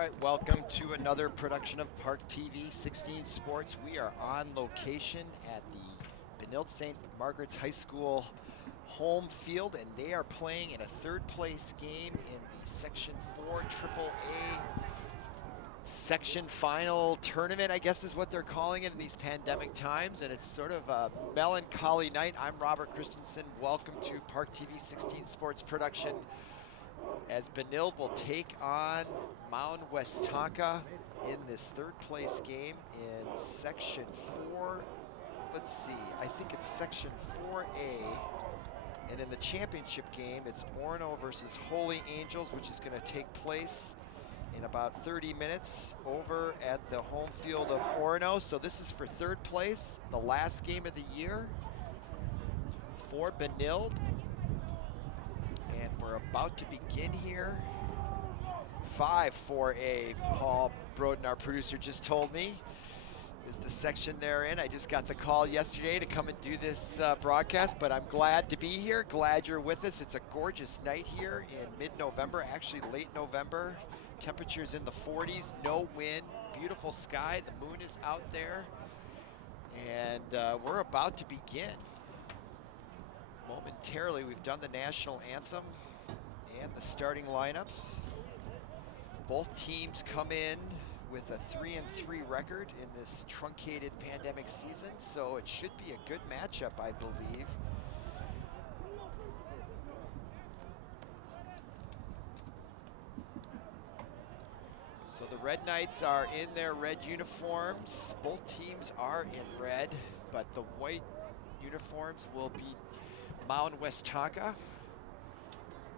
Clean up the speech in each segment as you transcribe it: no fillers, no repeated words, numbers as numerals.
right, welcome to another production of ParkTV 16 Sports. We are on location at the Benilde-St. Margaret's High School home field, and they are playing in a third place game in the Section 4 AAA section final tournament, I guess is what they're calling it in these pandemic times, and it's sort of a melancholy night. I'm Robert Christensen. Welcome to ParkTV 16 Sports production, as Benilde will take on Mound Westonka in this third place game in Section 4. Let's see, I think it's Section 4A. And in the championship game, it's Orono versus Holy Angels, which is going to take place in about 30 minutes over at the home field of Orono. So this is for third place, the last game of the year for Benilde. And we're about to begin here. 5-4A, Paul Broden, our producer, just told me, is the section they're in. I just got the call yesterday to come and do this broadcast, but I'm glad to be here, glad you're with us. It's a gorgeous night here in mid-November, actually late November. Temperatures in the 40s, no wind, beautiful sky, the moon is out there, and we're about to begin. Momentarily, we've done the national anthem and the starting lineups. Both teams come in with a 3-3 record in this truncated pandemic season, so it should be a good matchup, I believe. So the Red Knights are in their red uniforms. Both teams are in red, but the white uniforms will be Mound Westonka.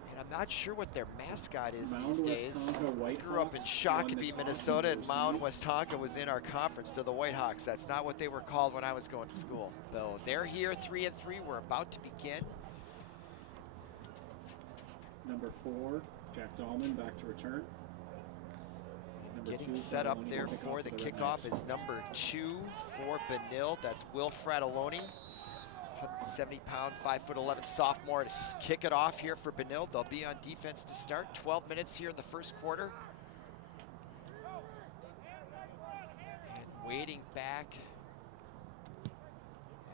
And I'm not sure what their mascot is these days. I grew up in Shakopee, Minnesota, and Mound Westonka was in our conference. They're the Whitehawks. That's not what they were called when I was going to school. Though they're here, 3-3. We're about to begin. Number 4, Jack Dahlman, back to return. Getting set up there for the kickoff is number 2 for Benilde. That's Will Fratelloni. 170-pound, 5'11" sophomore to kick it off here for Benilde. They'll be on defense to start. 12 minutes here in the first quarter. And waiting back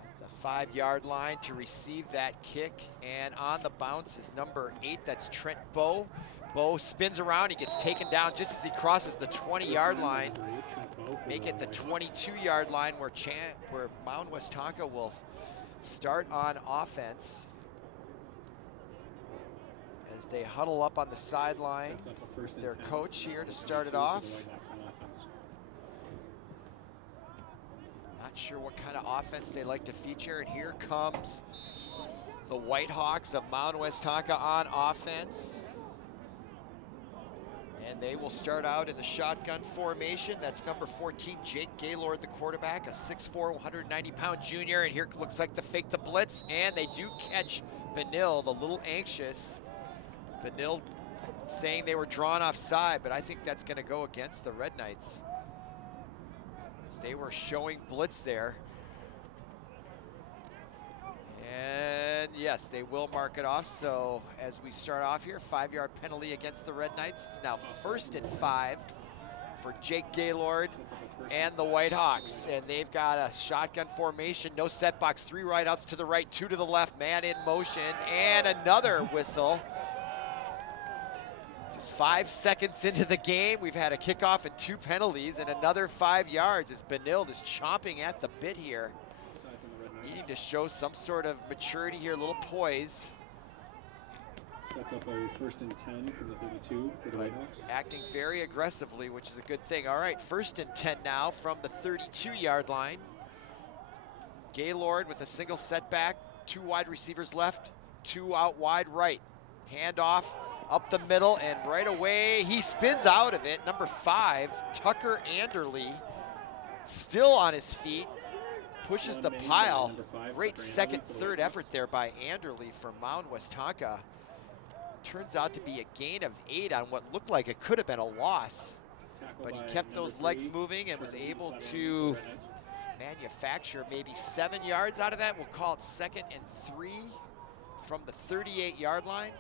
at the 5-yard line to receive that kick. And on the bounce is number 8. That's Trent Bowe. Bowe spins around. He gets taken down just as he crosses the 20-yard line. Make it the 22-yard line where Mound Westonka will start on offense as they huddle up on the sideline with their coach here to start it off. Not sure what kind of offense they like to feature, and here comes the Whitehawks of Mound Westonka on offense. And they will start out in the shotgun formation. That's number 14, Jake Gaylord, the quarterback, a 6'4", 190-pound junior. And here looks like the fake the blitz, and they do catch Benilde, a little anxious. Benilde saying they were drawn offside, but I think that's going to go against the Red Knights, as they were showing blitz there. And yes, they will mark it off. So as we start off here, 5-yard penalty against the Red Knights. It's now 1st and 5 for Jake Gaylord and the Whitehawks. And they've got a shotgun formation, no set box, 3 wideouts to the right, 2 to the left, man in motion, and another whistle. Just 5 seconds into the game, we've had a kickoff and 2 penalties and another 5 yards as Benilde is chomping at the bit here. Needing to show some sort of maturity here, a little poise. Sets up a 1st and 10 from the 32 for the Whitehawks. Acting very aggressively, which is a good thing. All right, 1st and 10 now from the 32-yard line. Gaylord with a single setback, 2 wide receivers left, 2 out wide right. Handoff up the middle, and right away he spins out of it. Number 5, Tucker Anderle, still on his feet. Pushes the pile. Great second, third effort there by Anderle for Mound Westonka. Turns out to be a gain of 8 on what looked like it could have been a loss. But he kept those legs moving and was able to manufacture maybe 7 yards out of that. We'll call it 2nd and 3 from the 38-yard line.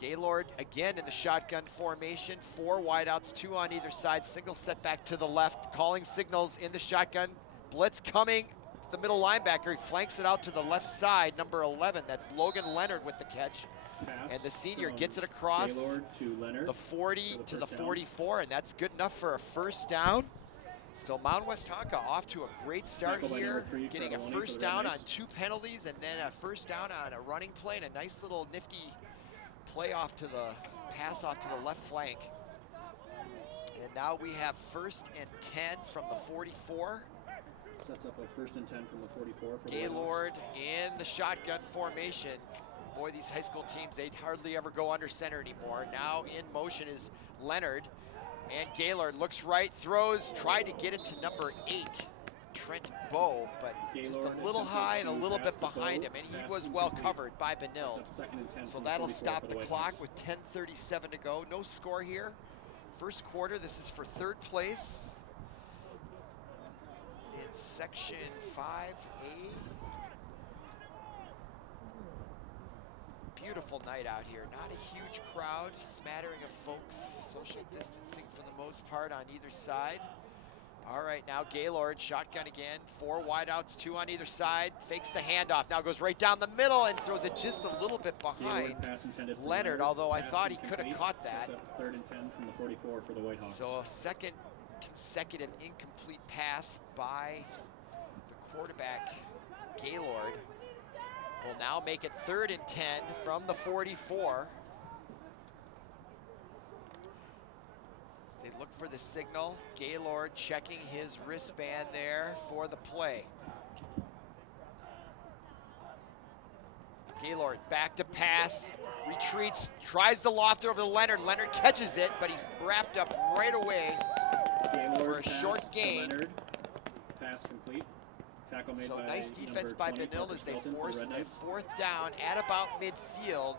Gaylord again in the shotgun formation. 4 wideouts, 2 on either side. Single setback to the left. Calling signals in the shotgun. Blitz coming. The middle linebacker, he flanks it out to the left side. Number 11, that's Logan Leonard with the catch. Pass And the senior gets it across Gaylord to Leonard the 40 to the first down. 44, and that's good enough for a first down. So Mound Westonka off to a great start Tackle by here, number 3 for getting a Maloney first for the Red down on Knights. 2 penalties and then a first down on a running play and a nice little nifty play off to the pass off to the left flank. And now we have 1st and 10 from the 44. Sets up a 1st and 10 from the 44 for the Gaylord in the shotgun formation. Boy, these high school teams, they hardly ever go under center anymore. Now in motion is Leonard. And Gaylord looks right, throws, tried to get it to number 8, Trent Bowe, but just a little high and a little bit behind him, and he was well covered by Benilde. So that'll stop the clock with 10:37 to go. No score here. First quarter, this is for 3rd place in Section 5A. Beautiful night out here. Not a huge crowd, smattering of folks, social distancing for the most part on either side. All right, now Gaylord, shotgun again. 4 wideouts, 2 on either side. Fakes the handoff, now goes right down the middle and throws it just a little bit behind Leonard, although I thought he could have caught that. Sets up 3rd and 10 from the 44 for the Whitehawks. So a 2nd consecutive incomplete pass by the quarterback, Gaylord. Will now make it 3rd and 10 from the 44. They look for the signal. Gaylord checking his wristband there for the play. Gaylord back to pass, retreats, tries to loft it over to Leonard. Leonard catches it, but he's wrapped up right away Gaylord for a short gain. Leonard. Pass complete. Tackle made So by nice defense by Benilde as they force the a 4th down at about midfield.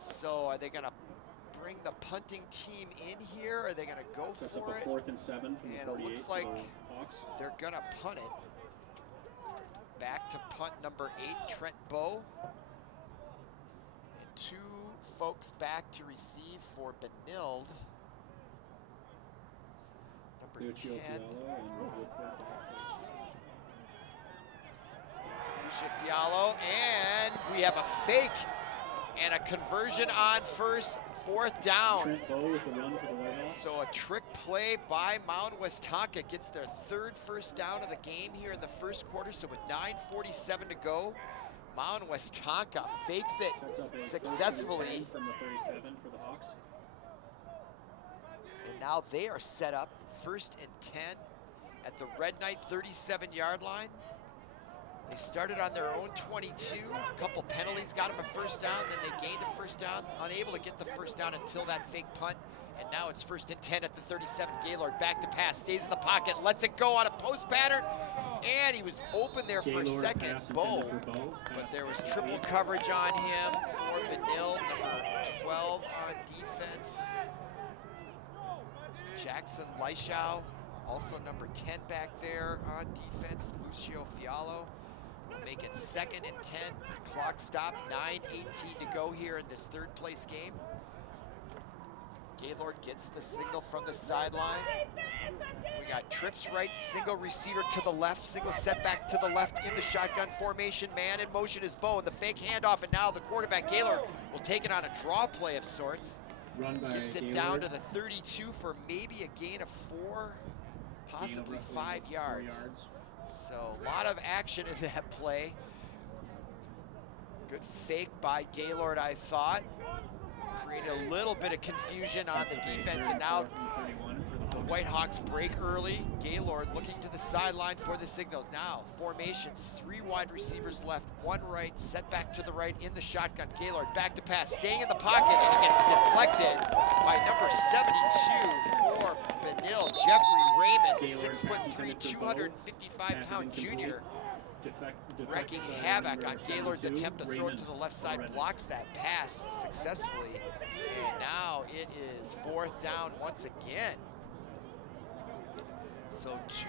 So are they going to bring the punting team in here? Are they going to go Sets for up it? a 4th and 7 from the And 48 it looks like for the Hawks. they're going to punt it. Back to punt number 8, Trent Bowe. And 2 folks back to receive for Benilde. Number 10. Lucia Fiallo, and we have a fake and a conversion on 4th down. Trent Bowe with the run for the Whitehawks. So a trick play by Mound Westonka gets their 3rd first down of the game here in the 1st quarter. So with 9:47 to go, Mound Westonka fakes it Sets up a 1st and successfully. 10 from the 37 for the Hawks. And now they are set up 1st and 10 at the Red Knight 37-yard line. They started on their own 22. A couple penalties got them a first down, then they gained a first down, unable to get the first down until that fake punt. And now it's 1st and 10 at the 37. Gaylord back to pass, stays in the pocket, lets it go on a post pattern. And he was open there for a second, Bowe. But there was triple coverage on him for Benilde, number 12 on defense. Jackson Leischow, also number 10 back there on defense, Lucio Fiallo. Make it 2nd and 10, clock stop, 9:18 to go here in this 3rd place game. Gaylord gets the signal from the sideline. We got trips right, single receiver to the left, single setback to the left in the shotgun formation. Man in motion is Bowe, and the fake handoff, and now the quarterback Gaylord will take it on a draw play of sorts. Run by Gets it Gaylord. down to the 32 for maybe a gain of 4, possibly 5 yards. So a lot of action in that play. Good fake by Gaylord, I thought. Created a little bit of confusion on the defense, and now the Whitehawks break early. Gaylord looking to the sideline for the signals. Now, formations, 3 wide receivers left, 1 right, set back to the right in the shotgun. Gaylord back to pass, staying in the pocket, and it gets deflected by number 72 for Benilde, Jeffrey Raymond, 6'3", 255-pound junior, wrecking havoc on Gaylord's attempt to throw it to the left side, blocks that pass successfully, and now it is 4th down once again. So 2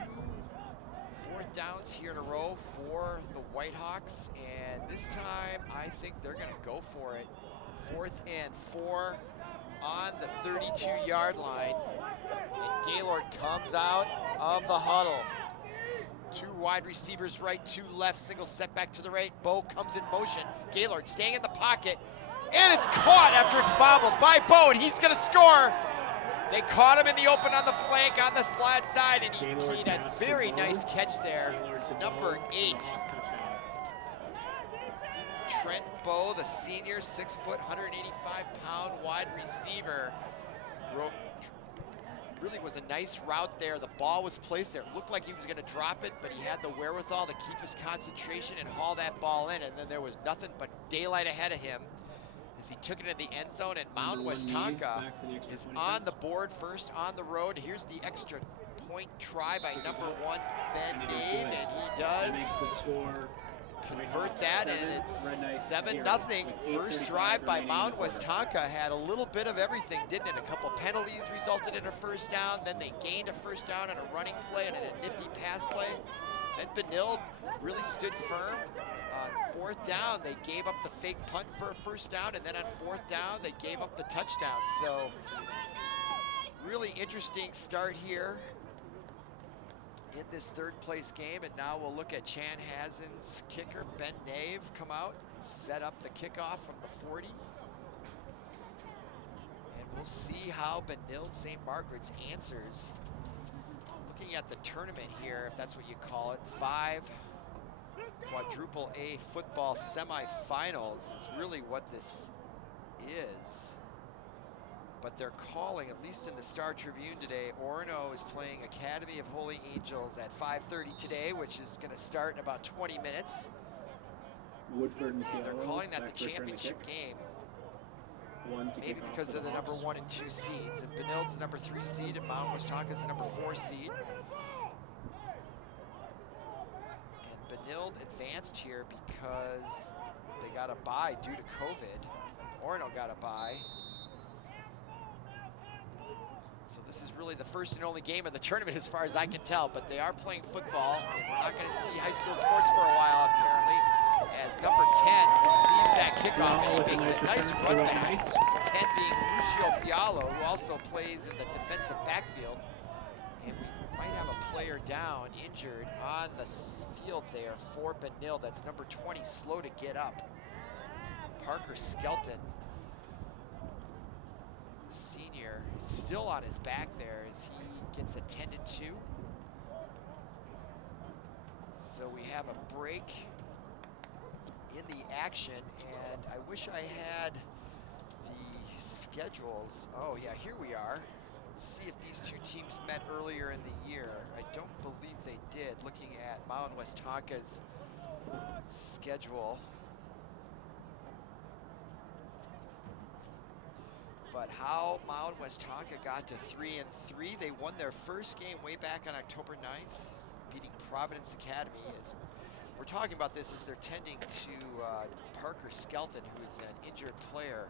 4th downs here in a row for the Whitehawks, and this time I think they're going to go for it 4th and 4 on the 32-yard line. And Gaylord comes out of the huddle. 2 wide receivers right, 2 left, single setback to the right. Bo comes in motion. Gaylord staying in the pocket, and it's caught after it's bobbled by Bo, and he's gonna score. They caught him in the open on the flank, on the flat side, and he had a very nice catch there. Number 8. Trent Bowe, the senior, 6 foot, 185-pound wide receiver. Really was a nice route there. The ball was placed there. It looked like he was going to drop it, but he had the wherewithal to keep his concentration and haul that ball in, and then there was nothing but daylight ahead of him as he took it in the end zone, and Mound Westonka is on the board first on the road. Here's the extra point try by number 1, Benilde, and he does makes the score. convert that, and it's 7-0. First drive by Mound Westonka had a little bit of everything, didn't it? A couple penalties resulted in a first down, then they gained a first down on a running play and a nifty pass play. Then Benilde really stood firm. On 4th down, they gave up the fake punt for a first down, and then on 4th down, they gave up the touchdown. So really interesting start here in this 3rd place game, and now we'll look at Chanhasen's kicker, Ben Nave, come out, set up the kickoff from the 40. And we'll see how Benilde-St. Margaret's answers. Looking at the tournament here, if that's what you call it, 5 quadruple A football semifinals is really what this is. But they're calling, at least in the Star Tribune today, Orono is playing Academy of Holy Angels at 5:30 today, which is going to start in about 20 minutes. Woodford and They're calling that the championship game. Maybe because they're the number 1 and 2 seeds, and Benilde's the number 3 seed, and Mound Westonka's the number 4 seed. And Benilde advanced here because they got a bye due to COVID. Orono got a bye. So this is really the first and only game of the tournament as far as I can tell, but they are playing football, and we're not going to see high school sports for a while, apparently, as number 10 receives that kickoff, and he makes a nice run back. 10 being Lucio Fialo, who also plays in the defensive backfield. And we might have a player down, injured, on the field there for Benilde. That's number 20, slow to get up. Parker Skelton, senior, still on his back there as he gets attended to. So we have a break in the action, and I wish I had the schedules. Oh yeah, here we are. Let's see if these 2 teams met earlier in the year. I don't believe they did, looking at Mound Westonka's schedule. But how Mound Westonka got to 3-3, they won their first game way back on October 9th, beating Providence Academy. As we're talking about this as they're tending to Parker Skelton, who is an injured player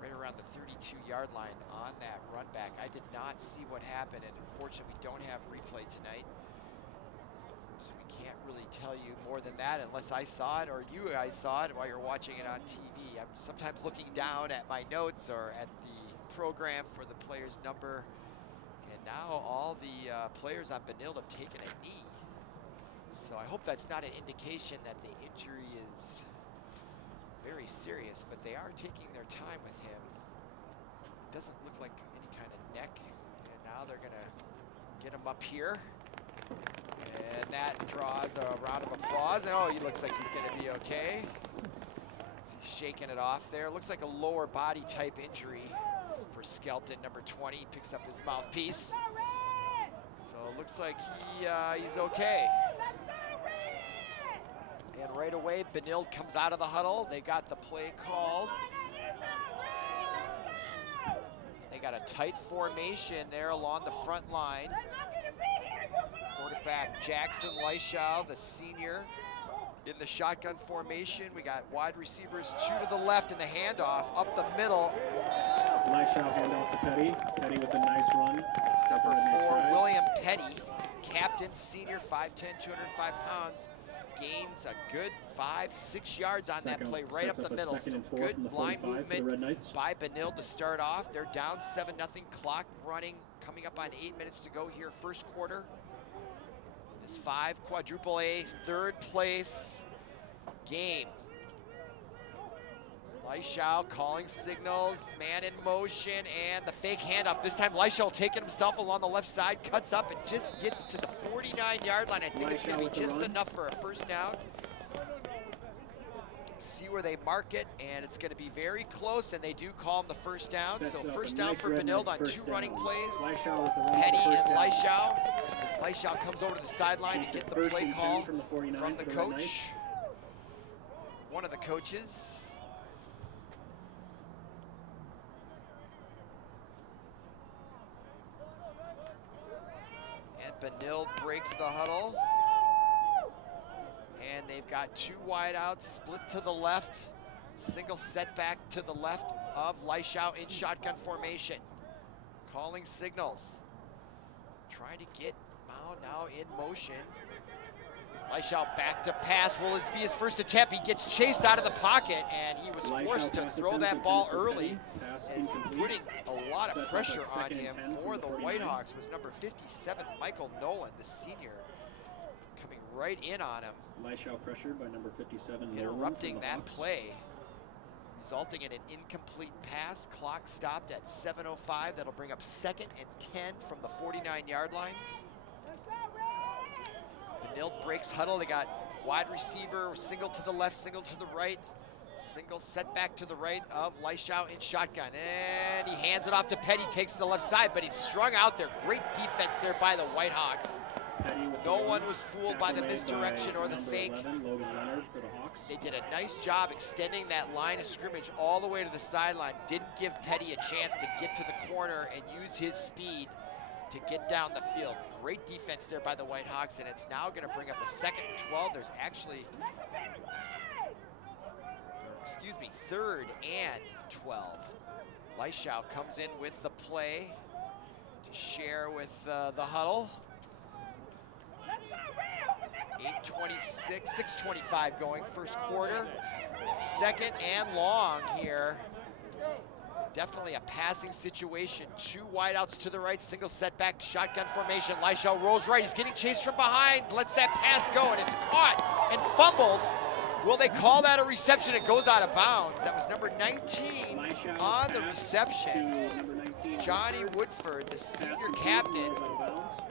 right around the 32-yard line on that run back. I did not see what happened, and unfortunately we don't have replay tonight. So we can't really tell you more than that unless I saw it or you guys saw it while you're watching it on TV. I'm sometimes looking down at my notes or at the program for the player's number. And now all the players on Benilde have taken a knee. So I hope that's not an indication that the injury is very serious, but they are taking their time with him. Doesn't look like any kind of neck. And now they're gonna get him up here. And that draws a round of applause. And oh, he looks like he's gonna be okay. He's shaking it off there. Looks like a lower body type injury for Skelton, number 20. Picks up his mouthpiece. So it looks like he's okay. And right away, Benilde comes out of the huddle. They got the play called. They got a tight formation there along the front line. Quarterback Jackson Leishow, the senior, in the shotgun formation. We got wide receivers 2 to the left in the handoff up the middle. Leishow handoff to Petty. Petty with a nice run. Number 4, William Petty, captain, senior, 5'10", 205 pounds. gains a good 5-6 yards on that play right up Sets the middle. Second So and 4 good from the line 45 for the Red movement Knights. by Benilde to start off. They're down 7-0, clock running, coming up on 8 minutes to go here, first quarter. This 5 quadruple A, third place game. Leischau calling signals, man in motion, and the fake handoff. This time Leischau taking himself along the left side, cuts up and just gets to the 49-yard line. I think it's going to be just enough for a first down. See where they mark it, and it's going to be very close, and they do call him the first down. So first down for Benilde on 2 running plays. Penny and Leischau. As Leischau comes over to the sideline to get the play call from the coach, one of the coaches. And Benilde breaks the huddle. And they've got 2 wideouts, split to the left, single setback to the left of Leischau in shotgun formation. Calling signals. Trying to get Mound now in motion. Leischau back to pass. Will it be his first attempt? He gets chased out of the pocket, and he was forced to throw that ball early. As putting a lot of pressure on him for the Whitehawks was number 57, Michael Nolan, the senior, coming right in on him. Leischau pressured by number 57, interrupting that play, resulting in an incomplete pass. Clock stopped at 7:05. That'll bring up 2nd and 10 from the 49-yard line. Benilde breaks huddle. They got wide receiver, single to the left, single to the right, single setback to the right of Leischau in shotgun. And he hands it off to Petty, takes to the left side, but he's strung out there. Great defense there by the Whitehawks. No one was fooled by the misdirection or the fake. 11, Logan Leonard for the Hawks. They did a nice job extending that line of scrimmage all the way to the sideline. Didn't give Petty a chance to get to the corner and use his speed to get down the field. Great defense there by the Whitehawks, and it's now going to bring up a 2nd and 12. There's actually, excuse me, 3rd and 12. Leischau comes in with the play to share with the huddle. 8:26, 6:25 going, first quarter. 2nd and long here. Definitely a passing situation. 2 wideouts to the right, single setback, shotgun formation. Leischau rolls right, he's getting chased from behind, lets that pass go, and it's caught and fumbled. Will they call that a reception? It goes out of bounds. That was number 19 on the reception. Johnny Woodford, the senior captain.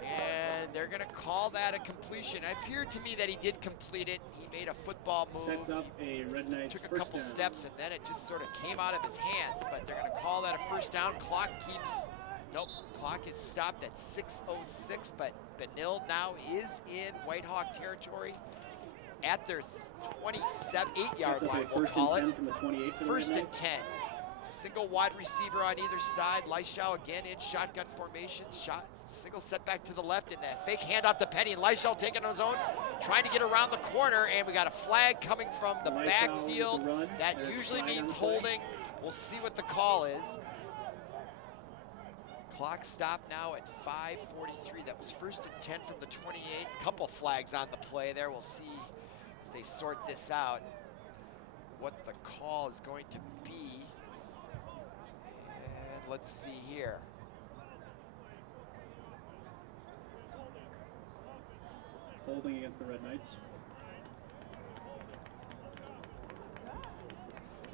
And they're going to call that a completion. It appeared to me that he did complete it. He made a football move. Sets up a Red Knights took a couple steps, and then it just sort of came out of his hands. But they're going to call that a first down. Clock keeps, nope, clock is stopped at 6:06. But Benilde now is in Whitehawk territory at their 8-yard line, we'll call it. From the 28 for first the and 10. Single wide receiver on either side. Leischau again in shotgun formation. Single setback to the left, and that fake handoff to Penny. And Leischau taking on his own, trying to get around the corner, and we got a flag coming from the backfield. That usually means holding. We'll see what the call is. Clock stopped now at 5:43. That was first and 10 from the 28. Couple flags on the play there. We'll see if they sort this out, what the call is going to be. And let's see here. Holding against the Red Knights.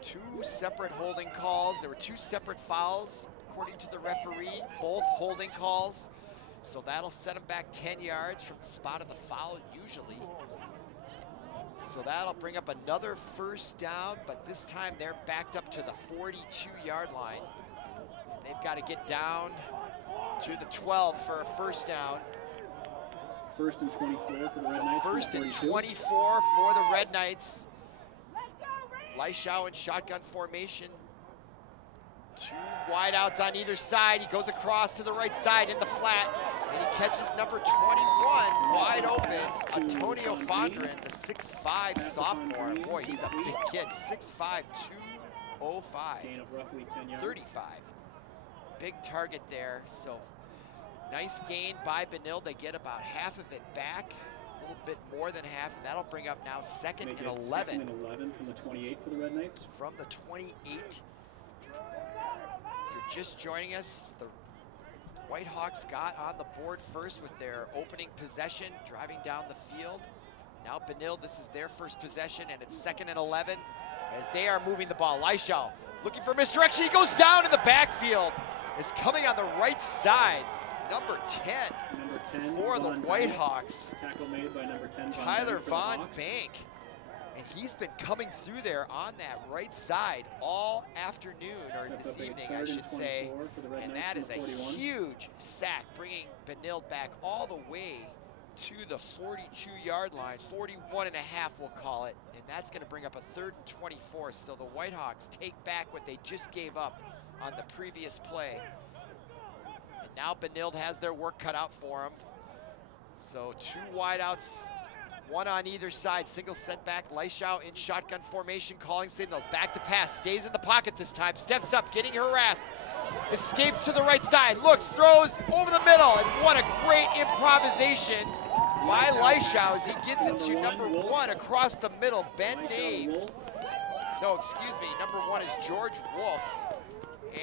2 separate holding calls. There were 2 separate fouls, according to the referee, both holding calls. So that'll set them back 10 yards from the spot of the foul, usually. So that'll bring up another first down, but this time they're backed up to the 42-yard line. And they've got to get down to the 12 for a first down. First and 24 for the Red Knights. First and 24 for the Red Knights. Leischau in shotgun formation. 2 wideouts on either side. He goes across to the right side in the flat, and he catches number 21 wide open, Antonio Fondren, the 6'5 sophomore. Boy, he's a big kid. 6'5", 205. Gain of roughly 10 yards. 35. Big target there. So nice gain by Benilde. They get about half of it back. A little bit more than half, and that'll bring up now second Make and it 11. Second and 11 from the 28 for the Red Knights. From the 28. If you're just joining us, the Whitehawks got on the board first with their opening possession, driving down the field. Now Benilde, this is their first possession, and it's second and 11 as they are moving the ball. Leishau looking for misdirection. He goes down in the backfield. It's coming on the right side. Number 10 for the Whitehawks. Tackle made by number 10, Tyler Von Bank. And he's been coming through there on that right side all afternoon, or this evening, I should say. And that is a huge sack, bringing Benilde back all the way to the 42-yard line, 41 and a half we'll call it. And that's gonna bring up a 3rd and 24. So the Whitehawks take back what they just gave up on the previous play. And now Benilde has their work cut out for them. So 2 wideouts, 1 on either side, single setback. Leishau in shotgun formation, calling signals. Back to pass, stays in the pocket this time, steps up, getting harassed. Escapes to the right side, looks, throws over the middle, and what a great improvisation by Leishau as he gets into number 1 across the middle, Ben Dave. No, excuse me, number 1 is George Wolf.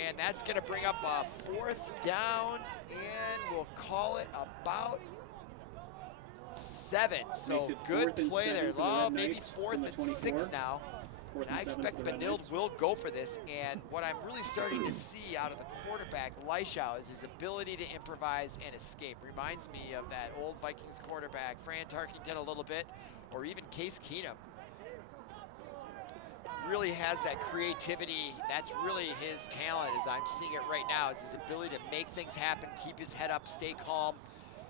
And that's gonna bring up a 4th down, and we'll call it about 7. So good play there. Oh, maybe 4th and 6 now. And I expect Benilde will go for this. And what I'm really starting to see out of the quarterback, Leishau, is his ability to improvise and escape. Reminds me of that old Vikings quarterback, Fran Tarkington, a little bit, or even Case Keenum. Really has that creativity. That's really his talent, as I'm seeing it right now, is his ability to make things happen, keep his head up, stay calm,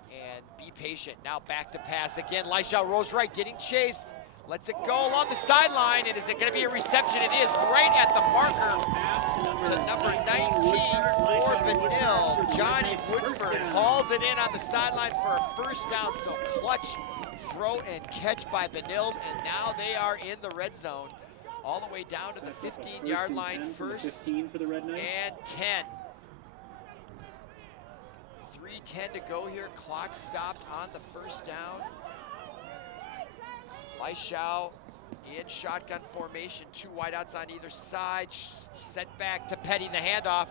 and be patient. Now back to pass again. Leishau rolls right, getting chased. Lets it go along the sideline, and is it going to be a reception? It is right at the marker to number 19 for Benilde. Johnny Woodford hauls it in on the sideline for a 1st down, so clutch throw and catch by Benilde, and now they are in the red zone. All the way down to the 15-yard line, 1st for the Red Knights. And 10. 3:10 to go here. Clock stopped on the 1st down. Leishau in shotgun formation. 2 wideouts on either side. Set back to Petty. The handoff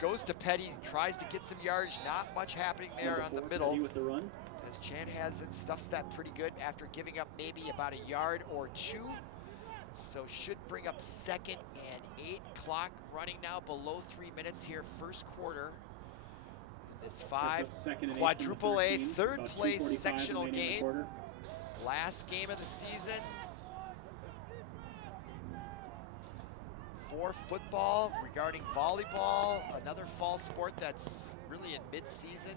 goes to Petty. Tries to get some yardage. Not much happening there on the middle. With the run. As Chanhassen stuffs that pretty good after giving up maybe about a yard or 2. So should bring up 2nd and 8. Clock running now below 3 minutes here, 1st quarter. It's 5, quadruple A, 3rd place sectional game. Last game of the season. For football, regarding volleyball, another fall sport that's really in mid-season.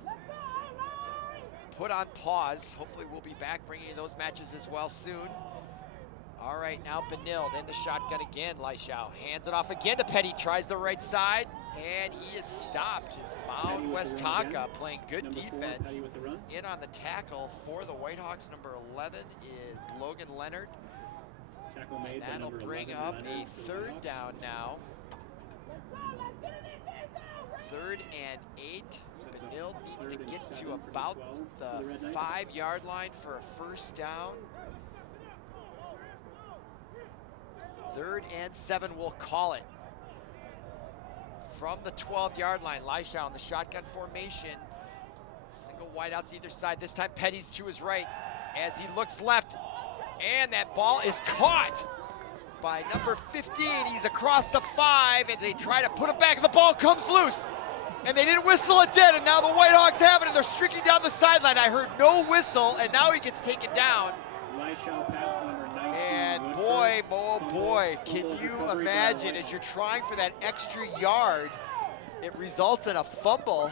Put on pause. Hopefully we'll be back bringing you those matches as well soon. All right, now Benilde in the shotgun again. Leishau hands it off again to Petty, tries the right side, and he is stopped. It's Mound Westonka playing good defense. In on the tackle for the Whitehawks, number 11 is Logan Leonard. And that'll bring up a 3rd down now. 3rd and 8. Benilde needs to get to about the 5-yard line for a 1st down. 3rd and 7, we'll call it. From the 12-yard line, Leishau in the shotgun formation. Single wideouts either side. This time Petty's to his right as he looks left. And that ball is caught by number 15. He's across the 5, and they try to put him back. The ball comes loose. And they didn't whistle it dead, and now the Whitehawks have it, and they're streaking down the sideline. I heard no whistle, and now he gets taken down. Leishau pass number 19. And boy, oh boy, can you imagine, as you're trying for that extra yard, it results in a fumble.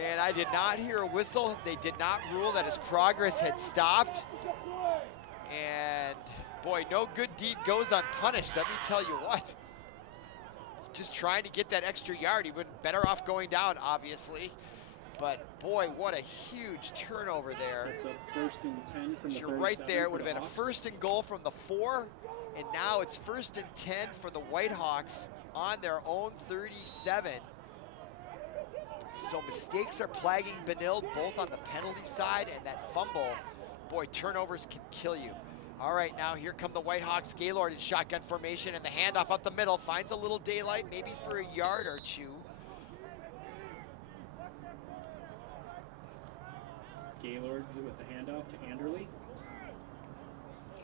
And I did not hear a whistle. They did not rule that his progress had stopped. And boy, no good deed goes unpunished, let me tell you what. Just trying to get that extra yard. He would have been better off going down, obviously. But boy, what a huge turnover there. Sets up 1st and 10 from the 37. You're right there. It would have been a 1st and goal from the 4, and now it's 1st and 10 for the Whitehawks on their own 37. So mistakes are plaguing Benilde, both on the penalty side and that fumble boy, turnovers can kill you. All right, now here come the Whitehawks. Gaylord in shotgun formation, and the handoff up the middle finds a little daylight, maybe for a yard or two. Gaylord with the handoff to Anderle.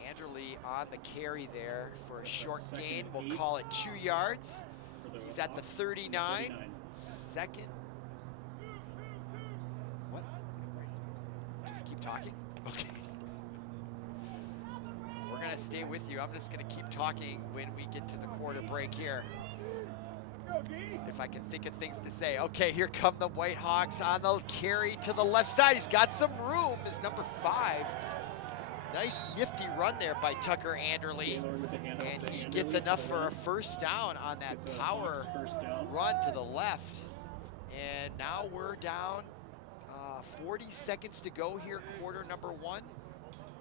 Anderle on the carry there for a short gain. We'll 8. call it 2 yards. He's at the 39. 39. Second. What? Just keep talking? Okay. We're going to stay with you. I'm just going to keep talking when we get to the quarter break here, if I can think of things to say. Okay, here come the Whitehawks on the carry to the left side. He's got some room, is number 5. Nice nifty run there by Tucker Anderle. And he gets enough for a first down on that power run to the left. And now we're down 40 seconds to go here, quarter number 1.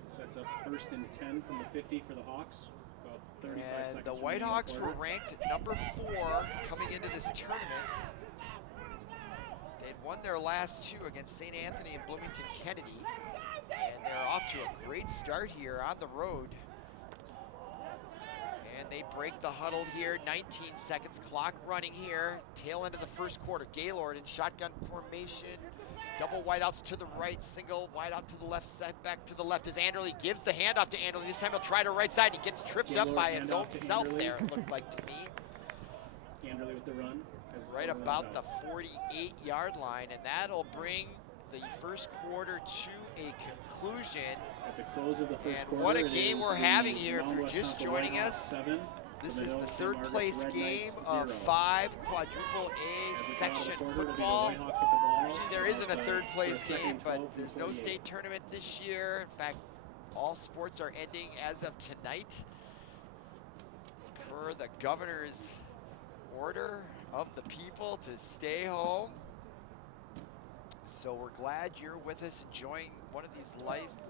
Sets up 1st and 10 from the 50 for the Hawks. About 35 seconds. And the Whitehawks were ranked number 4 coming into this tournament. They'd won their last 2 against St. Anthony and Bloomington Kennedy. And they're off to a great start here on the road. And they break the huddle here, 19 seconds, clock running here. Tail end of the first quarter. Gaylord in shotgun formation. Double wideouts to the right, single wideout to the left, set back to the left as Anderle gives the handoff to Anderle. This time he'll try to right side. He gets tripped up by his own self there, it looked like to me. Anderle with the run. Right about the 48-yard line, and that'll bring the first quarter to a conclusion. At the close of the first quarter, what a game we're having here. If you're just joining us, this is the third place game of 5 quadruple A section football. Usually there isn't a third place game, but there's no state tournament this year. In fact, all sports are ending as of tonight per the governor's order of the people to stay home. So we're glad you're with us, enjoying one of these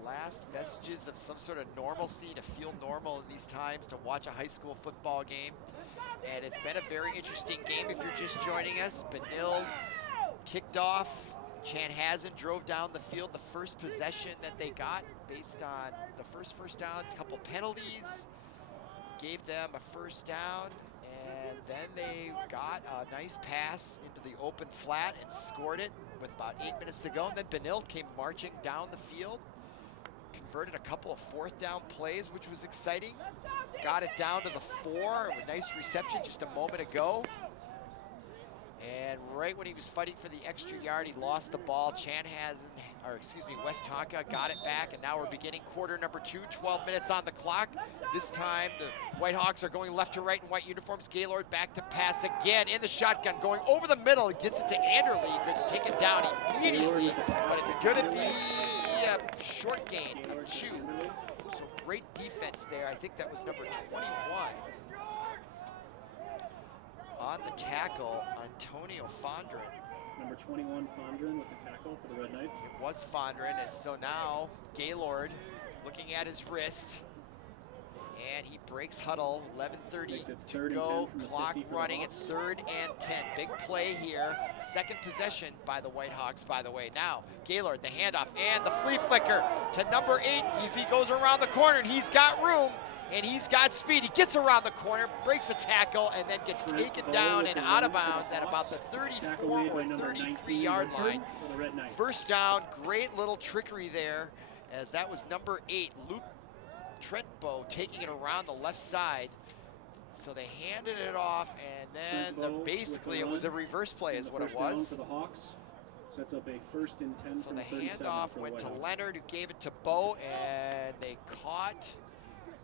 last vestiges of some sort of normalcy, to feel normal in these times, to watch a high school football game. And it's been a very interesting game if you're just joining us. Benilde kicked off. Chanhassen drove down the field. The first possession that they got based on the first down, a couple penalties, gave them a first down. And then they got a nice pass into the open flat and scored it with about 8 minutes to go. And then Benilde came marching down the field, converted a couple of 4th down plays, which was exciting. Got it down to the 4, a nice reception just a moment ago. And right when he was fighting for the extra yard, he lost the ball. Westonka got it back, and now we're beginning quarter number 2, 12 minutes on the clock. This time the Whitehawks are going left to right in white uniforms. Gaylord back to pass again in the shotgun, going over the middle. He gets it to Anderle, who gets taken down immediately, but it's going to be a short gain of 2. So great defense there. I think that was number 21. On the tackle, Antonio Fondren. Number 21, Fondren with the tackle for the Red Knights. It was Fondren, and so now Gaylord looking at his wrist, and he breaks huddle. 11:30 to go, clock running. It's 3rd and 10. Big play here. Second possession by the Whitehawks, by the way. Now Gaylord, the handoff, and the flea flicker to number 8. He goes around the corner, and he's got room. And he's got speed. He gets around the corner, breaks a tackle, and then gets taken down and out of bounds at about the 34 or 33-yard line. First down, great little trickery there, as that was number 8, Luke Trentbow, taking it around the left side. So they handed it off, and then basically it was a reverse play is what it was. For the Hawks. Sets up a 1st and 10 so from the 37 handoff went to Leonard, who gave it to Bo, and they caught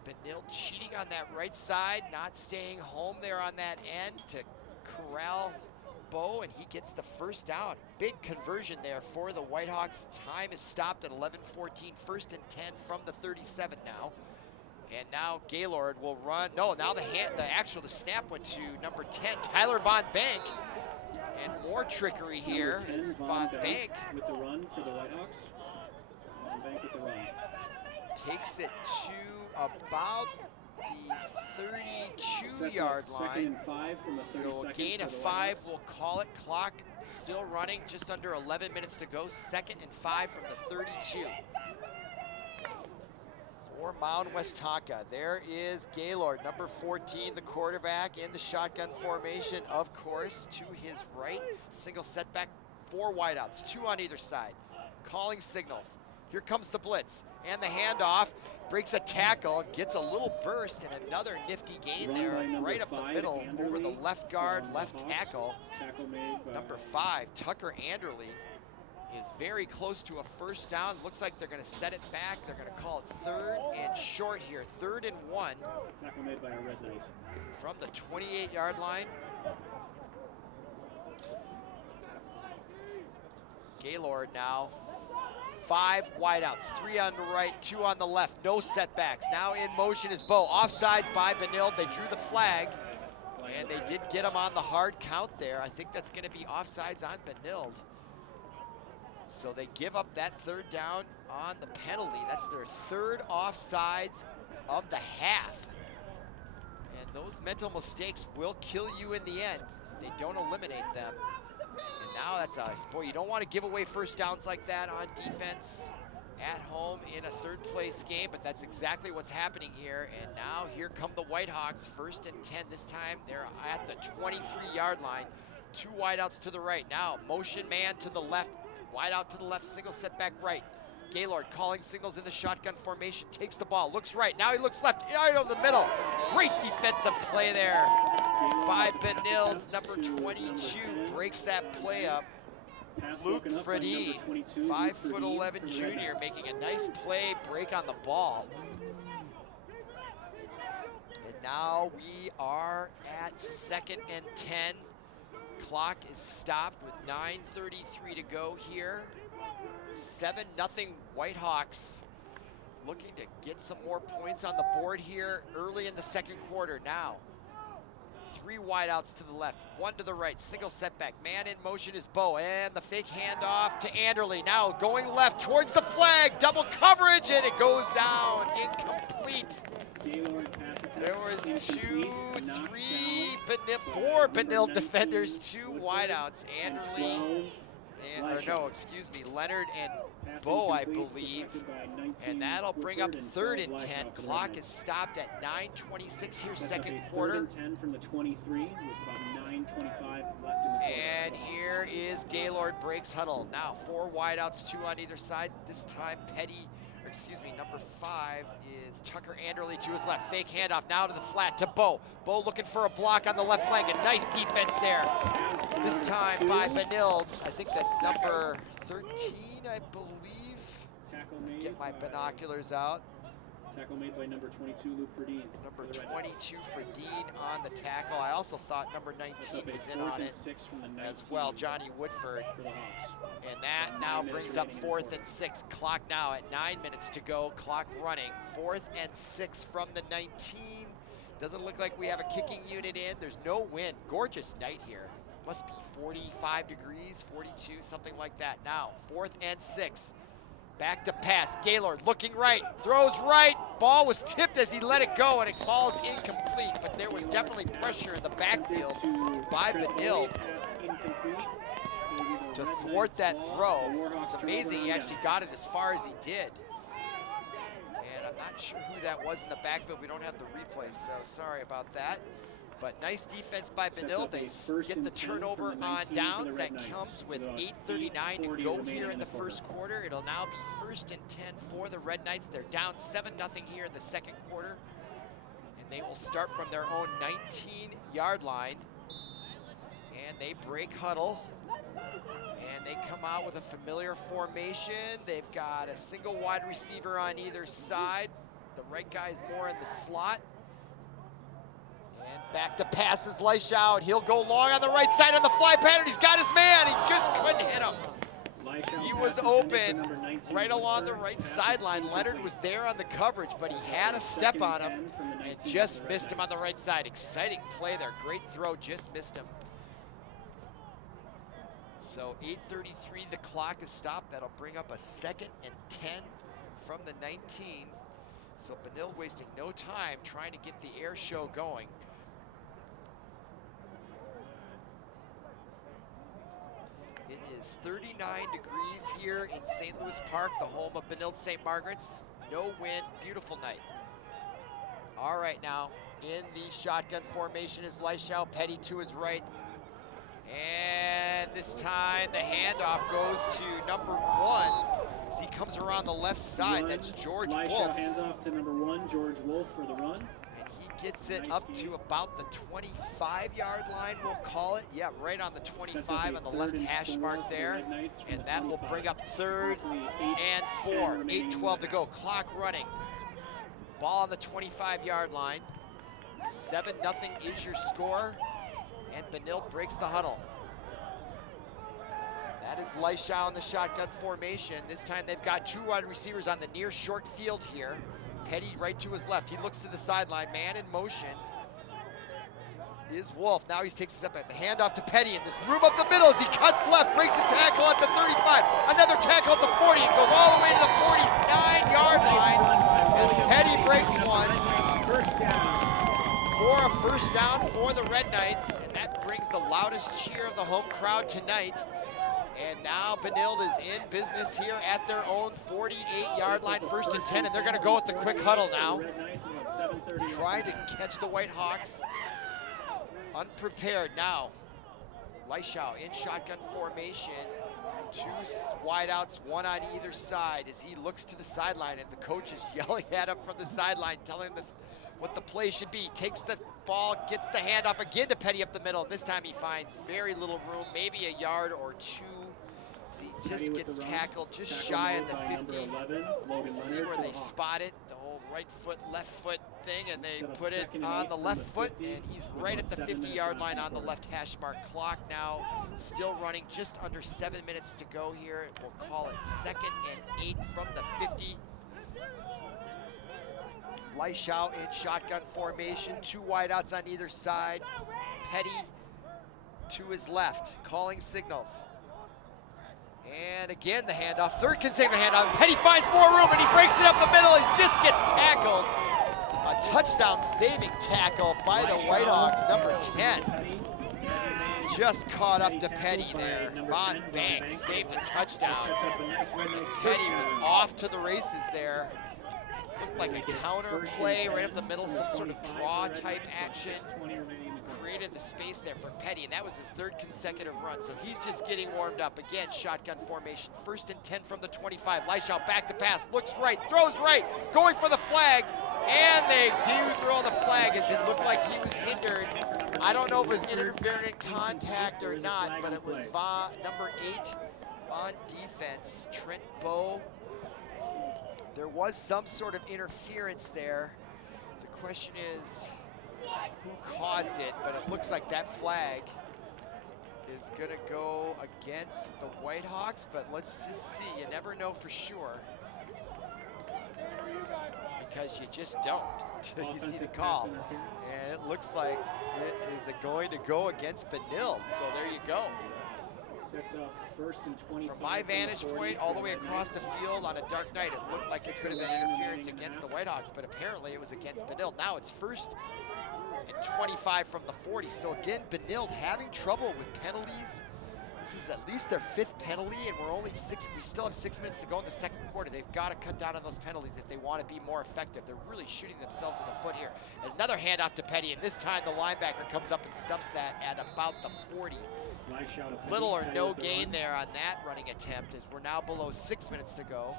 Benilde cheating on that right side, not staying home there on that end to corral Bo, and he gets the first down. Big conversion there for the Whitehawks. Time is stopped at 11:14, 1st and 10 from the 37 now. And now Gaylord will run. No, now the snap went to number 10, Tyler Von Bank. And more trickery here. Von Bank with the run for the Whitehawks. Von Bank with the run. Takes it to about the 32-yard line. 2nd and 5 from the 32nd. So a gain of 5, we'll call it. Clock still running, just under 11 minutes to go. 2nd and 5 from the 32. for Mound Westonka. There is Gaylord, number 14, the quarterback in the shotgun formation, of course, to his right. Single setback, 4 wideouts, 2 on either side. Calling signals. Here comes the blitz and the handoff. Breaks a tackle, gets a little burst, and another nifty gain there, right up the middle, over the left guard, left tackle. Number 5, Tucker Anderley, is very close to a first down. Looks like they're going to set it back. They're going to call it 3rd and short here, 3rd and 1. Tackle made by a Red Knight. From the 28-yard line. Gaylord now. 5 wideouts, 3 on the right, 2 on the left, no setbacks. Now in motion is Bo. Offsides by Benilde. They drew the flag, and they did get him on the hard count there. I think that's going to be offsides on Benilde. So they give up that 3rd down on the penalty. That's their 3rd offsides of the half. And those mental mistakes will kill you in the end. They don't eliminate them. And now that's boy, you don't want to give away first downs like that on defense at home in a 3rd place game, but that's exactly what's happening here. And now here come the Whitehawks, 1st and 10. This time they're at the 23-yard line. 2 wideouts to the right. Now motion man to the left, wide out to the left, single setback right. Gaylord calling signals in the shotgun formation, takes the ball, looks right, now he looks left, right over the middle. Great defensive play there by Benilde. Number 22 breaks that play up. Luke Fredine, 5'11" junior, making a nice play, break on the ball. And now we are at 2nd and 10. Clock is stopped with 9:33 to go here. 7-0 Whitehawks, looking to get some more points on the board here early in the 2nd quarter. Now 3 wideouts to the left, 1 to the right, single setback. Man in motion is Bo, and the fake handoff to Anderley. Now going left towards the flag, double coverage, and it goes down, incomplete. There was 2, 3, 4 Benilde defenders, 2 wideouts. Anderley, Leonard and Bo, I believe. And that'll bring up 3rd and 10. Clock is stopped at 9:26 here, 2nd quarter. 10 from the 23 with about 9:25 left in the quarter. And here is Gaylord breaks huddle. Now 4 wideouts, 2 on either side. This time number 5 is Tucker Anderley to his left. Fake handoff now to the flat to Bo. Bo looking for a block on the left flank. A nice defense there. This time by Benilde. I think that's number 13, I believe. Get my binoculars out. Tackle made by number 22, Luke Fredine. Number 22, Fredine on the tackle. I also thought number 19 was in on it as well, Johnny Woodford. For the Hawks. And that now brings up 4th and 6. Clock now at 9 minutes to go. Clock running. 4th and 6 from the 19. Doesn't look like we have a kicking unit in. There's no wind. Gorgeous night here. Must be 45 degrees, 42, something like that. Now 4th and 6. Back to pass, Gaylord looking right, throws right, ball was tipped as he let it go and it falls incomplete, but there was definitely pressure in the backfield by Benilde to thwart that throw. It's amazing he actually got it as far as he did. And I'm not sure who that was in the backfield. We don't have the replay, so sorry about that. But nice defense by Benilde. They get the turnover on downs. That comes with 8:39 to go here in the 1st quarter. It'll now be 1st and 10 for the Red Knights. They're down 7-0 here in the 2nd quarter. And they will start from their own 19-yard line. And they break huddle. And they come out with a familiar formation. They've got a single wide receiver on either side. The right guy's more in the slot. And back to passes, Leishout. He'll go long on the right side on the fly pattern. He's got his man. He just couldn't hit him. He was open right along the right sideline. Leonard was there on the coverage, but he had a step on him and just missed him on the right side. Exciting play there. Great throw, just missed him. So 8:33, the clock is stopped. That'll bring up a 2nd and 10 from the 19. So Benilde wasting no time trying to get the air show going. It is 39 degrees here in St. Louis Park, the home of Benilde St. Margaret's. no wind, beautiful night. All right, now in the shotgun formation is Leischau, Petty to his right. And this time the handoff goes to number 1. As he comes around the left side, that's George Wolf. Hands off to number 1, George Wolf for the run. And he gets it up to about the 25-yard line, we'll call it. Yeah, right on the 25 on the left hash mark there. And that will bring up 3rd and 4. 8:12 to go, clock running. Ball on the 25-yard line. 7-0 is your score. And Benilde breaks the huddle. That is Leischau in the shotgun formation. This time they've got 2 wide receivers on the near short field here. Petty right to his left. He looks to the sideline, man in motion is Wolf. Now he takes us up at the handoff to Petty in this room up the middle as he cuts left, breaks a tackle at the 35, another tackle at the 40, and goes all the way to the 49-yard line as Petty breaks one for a first down for the Red Knights, and that brings the loudest cheer of the home crowd tonight. And now Benilde is in business here at their own 48-yard line, 1st and 10, and they're going to go with the quick huddle now. Trying to catch the Whitehawks unprepared now. Leischau in shotgun formation. 2 wideouts, 1 on either side as he looks to the sideline, and the coach is yelling at him from the sideline, telling him what the play should be. Takes the ball, gets the handoff again to Petty up the middle, and this time he finds very little room, maybe a yard or 2. As he just gets tackled just shy of the 50. See where they spot it, the whole right foot, left foot thing, and they put it on the left foot, and he's right at the 50-yard line on the left hash mark. Clock now still running, just under 7 minutes to go here. We'll call it 2nd and 8 from the 50. Leischau in shotgun formation, 2 wideouts on either side. Petty to his left, calling signals. And again, the handoff, 3rd consecutive handoff. Petty finds more room and he breaks it up the middle. He just gets tackled. A touchdown saving tackle by the Whitehawks, number 10. Just caught up to Petty there. Von Banks saved a touchdown. Petty was off to the races there. Looked like a counter play right up the middle, some sort of draw type action. Created the space there for Petty, and that was his 3rd consecutive run. So he's just getting warmed up. Again, shotgun formation, 1st and 10 from the 25. Leischau back to pass, looks right, throws right, going for the flag, and they do throw the flag as it looked like he was hindered. I don't know if it was interference contact or not, but it was number 8 on defense, Trent Bowe. There was some sort of interference there. The question is who caused it, but it looks like that flag is gonna go against the Whitehawks, but let's just see. You never know for sure because you just don't until you see the call. And it looks like it is going to go against Benilde, so there you go. Sets up 1st and 25. From my vantage point, all the way across the field on a dark night, it looked like it could have been interference against the Whitehawks, but apparently it was against Benilde. Now it's 1st and 25 from the 40. So again, Benilde having trouble with penalties. This is at least their 5th penalty, and we still have 6 minutes to go in the 2nd quarter. They've got to cut down on those penalties if they want to be more effective. They're really shooting themselves in the foot here. Another handoff to Petty, and this time the linebacker comes up and stuffs that at about the 40. Little or no gain there on that running attempt as we're now below 6 minutes to go.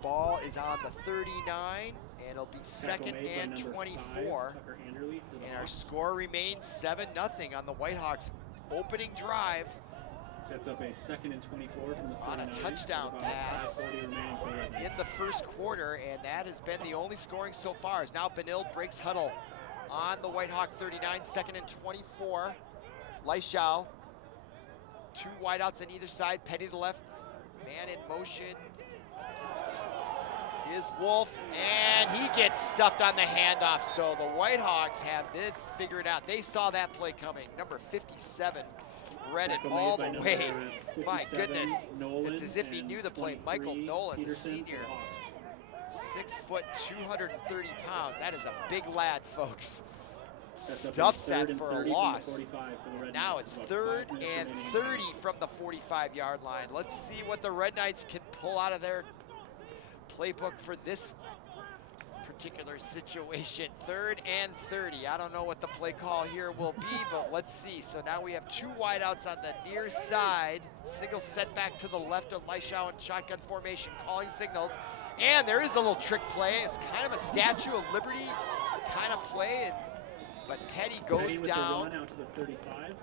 Ball is on the 39, and it'll be 2nd and 24. And our score remains 7-0 on the Whitehawks' opening drive. Sets up a 2nd and 24 from the 39. On a touchdown pass in the 1st quarter, and that has been the only scoring so far. As now Benilde breaks huddle on the Whitehawk 39, 2nd and 24. Leischau, 2 wideouts on either side, Petty to the left, man in motion is Wolf, and he gets stuffed on the handoff. So the Whitehawks have this figured out. They saw that play coming. Number 57 read it all the way. My goodness, it's as if he knew the play. Michael Nolan, the senior, 6 foot, 230 pounds. That is a big lad, folks. Stuffs that for a loss. Now it's 3rd and 30 from the 45-yard line. Let's see what the Red Knights can pull out of their playbook for this particular situation. 3rd and 30. I don't know what the play call here will be, but let's see. So now we have 2 wideouts on the near side. Single setback to the left of Leishau in shotgun formation, calling signals. And there is a little trick play. It's kind of a Statue of Liberty kind of play, but Petty goes down. The run out to the 35.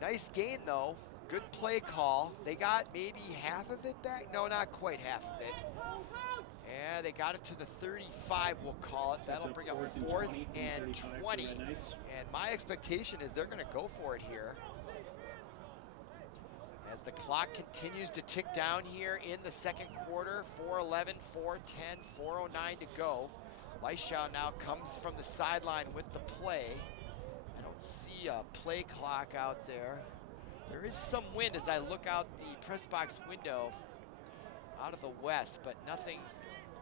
Nice gain though. Good play call. They got maybe half of it back. No, not quite half of it. Yeah, they got it to the 35, we'll call it. That'll bring up 4th and 20. And my expectation is they're going to go for it here. As the clock continues to tick down here in the second quarter, 4:11, 4:10, 4:09 to go. Leishau now comes from the sideline with the play. I don't see a play clock out there. There is some wind as I look out the press box window out of the west, but nothing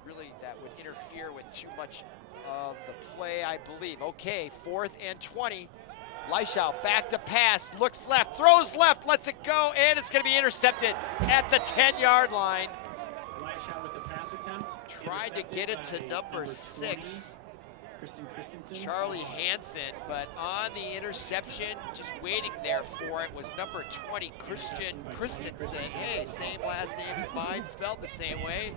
really that would interfere with too much of the play, I believe. Okay, 4th and 20. Leishau back to pass, looks left, throws left, lets it go, and it's going to be intercepted at the 10-yard line. Leishau with the pass attempt. Tried to get it to number 6, Charlie Hansen, but on the interception, just waiting there for it, was number 20, Christian Christensen. Hey, same last name as mine, spelled the same way.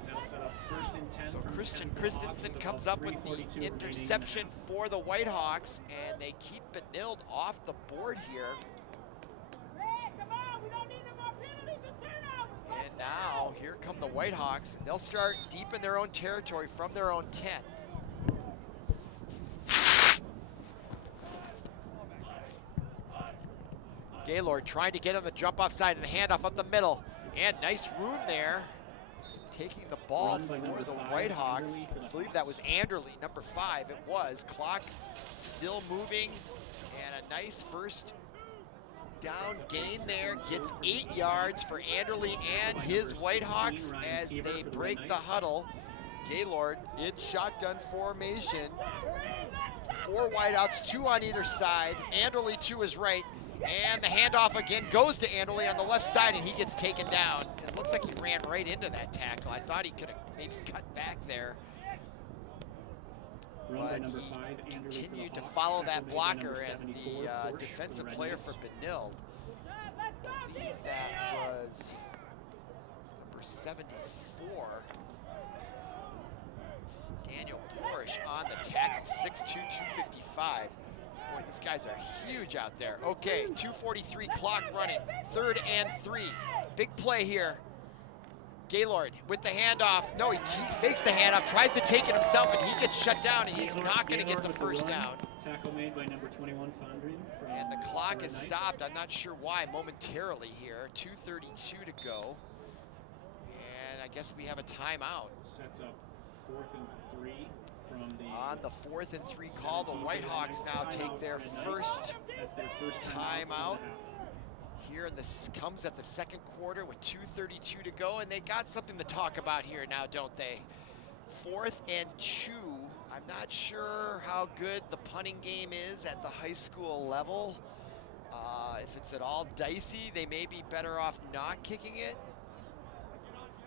So Christian Christensen comes up with the interception for the Whitehawks, and they keep Benilde off the board here. And now, here come the Whitehawks, and they'll start deep in their own territory from their own 10. Gaylord trying to get on the jump off side and handoff up the middle. And nice room there. Taking the ball for the Whitehawks. I believe that was Anderle, number 5. It was. Clock still moving. And a nice first down gain there. Gets 8 yards for Anderle and his Whitehawks as they break the huddle. Gaylord in shotgun formation. 4 wideouts, 2 on either side. Anderle to his right. And the handoff again goes to Anderle on the left side, and he gets taken down. It looks like he ran right into that tackle. I thought he could have maybe cut back there. But he continued to follow that blocker, and the defensive player for Benilde, I believe that was number 74. Daniel Porish on the tackle, 6'2", 255. Boy, these guys are huge out there. Okay, 2:43 clock running, 3rd and 3. Big play here. Gaylord with the handoff. No, he fakes the handoff, tries to take it himself, and he gets shut down, and he's not going to get the first down. Tackle made by number 21, Fondren. And the clock is stopped. I'm not sure why momentarily here. 2:32 to go. And I guess we have a timeout. Sets up 4th and 3. On the 4th and 3 call, the Whitehawks now take their first timeout. Here in this comes at the second quarter with 2:32 to go, and they got something to talk about here now, don't they? 4th and 2. I'm not sure how good the punting game is at the high school level. If it's at all dicey, they may be better off not kicking it.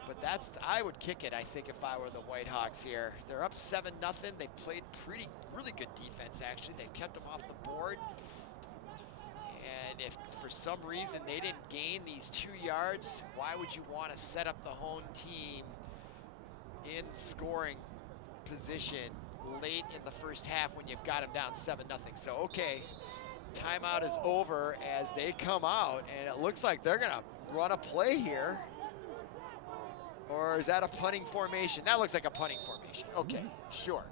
But I would kick it, I think, if I were the Whitehawks here. They're up 7-0. They played really good defense, actually. They've kept them off the board. And if for some reason they didn't gain these 2 yards, why would you want to set up the home team in scoring position late in the first half when you've got them down 7-0? So, okay, timeout is over as they come out, and it looks like they're going to run a play here. Or is that a punting formation? That looks like a punting formation. Okay, sure.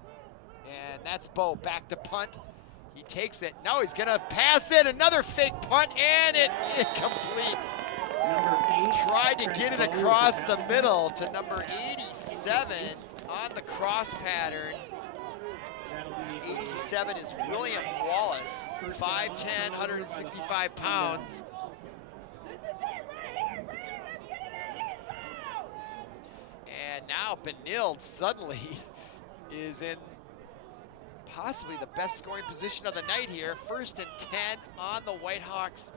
And that's Bo back to punt. He takes it. Now he's gonna pass it. Another fake punt, and it incomplete. Tried to get it across the middle to number 87 on the cross pattern. 87 is William Wallace, 5'10", 165 pounds. And now Benilde suddenly is in possibly the best scoring position of the night here. 1st and 10 on the Whitehawks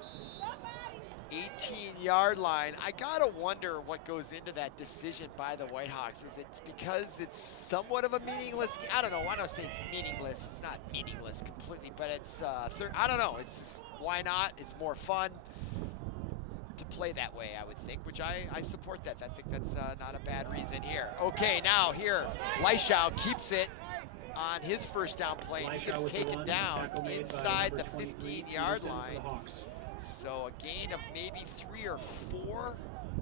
18-yard line. I gotta wonder what goes into that decision by the Whitehawks. Is it because it's somewhat of a meaningless game? I don't know. Why not say it's meaningless? It's not meaningless completely, but it's I don't know. It's just, why not? It's more fun to play that way, I would think, which I support that. I think that's not a bad reason here. Okay, now here, Leishow keeps it on his first down play. He gets taken down inside the 15-yard line. So a gain of maybe 3 or 4,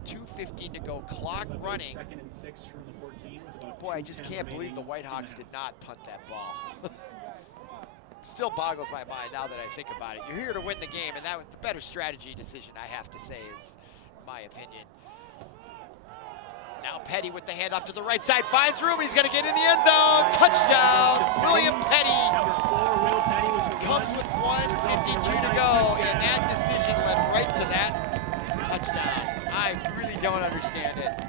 2:15 to go, clock running. Second and 6 from the 14. Boy, I just can't believe the Whitehawks did not punt that ball. Still boggles my mind now that I think about it. You're here to win the game, and that was the better strategy decision, I have to say, is my opinion. Now Petty with the handoff to the right side, finds room, and he's going to get in the end zone. Touchdown, William Petty. Number 4, Will Petty with Comes with 1:52 to go, and that decision led right to that touchdown. I really don't understand it.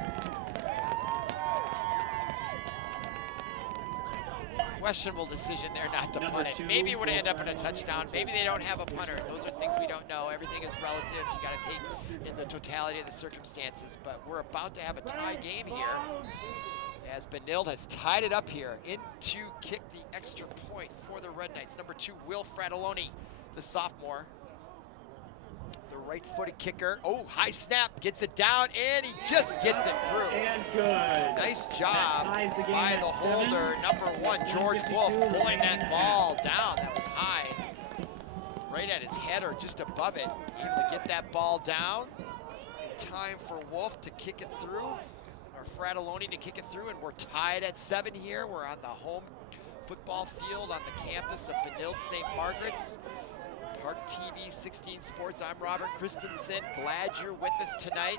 Questionable decision there not to punt it. Maybe it would end up in a touchdown. Maybe they don't have a punter. Those are things we don't know. Everything is relative. You got to take in the totality of the circumstances. But we're about to have a tie game here, as Benilde has tied it up here in to kick the extra point for the Red Knights. Number 2, Will Fratelloni, the sophomore. The right-footed kicker. Oh, high snap, gets it down, and he just gets it through. And good. So nice job by the holder, number 1, George Wolf, pulling that ball down. That was high, right at his head or just above it. Able to get that ball down in time for Wolf to kick it through, or Fratelloni to kick it through, and we're tied at 7 here. We're on the home football field on the campus of Benilde-St. Margaret's. ParkTV 16 Sports. I'm Robert Christensen. Glad you're with us tonight.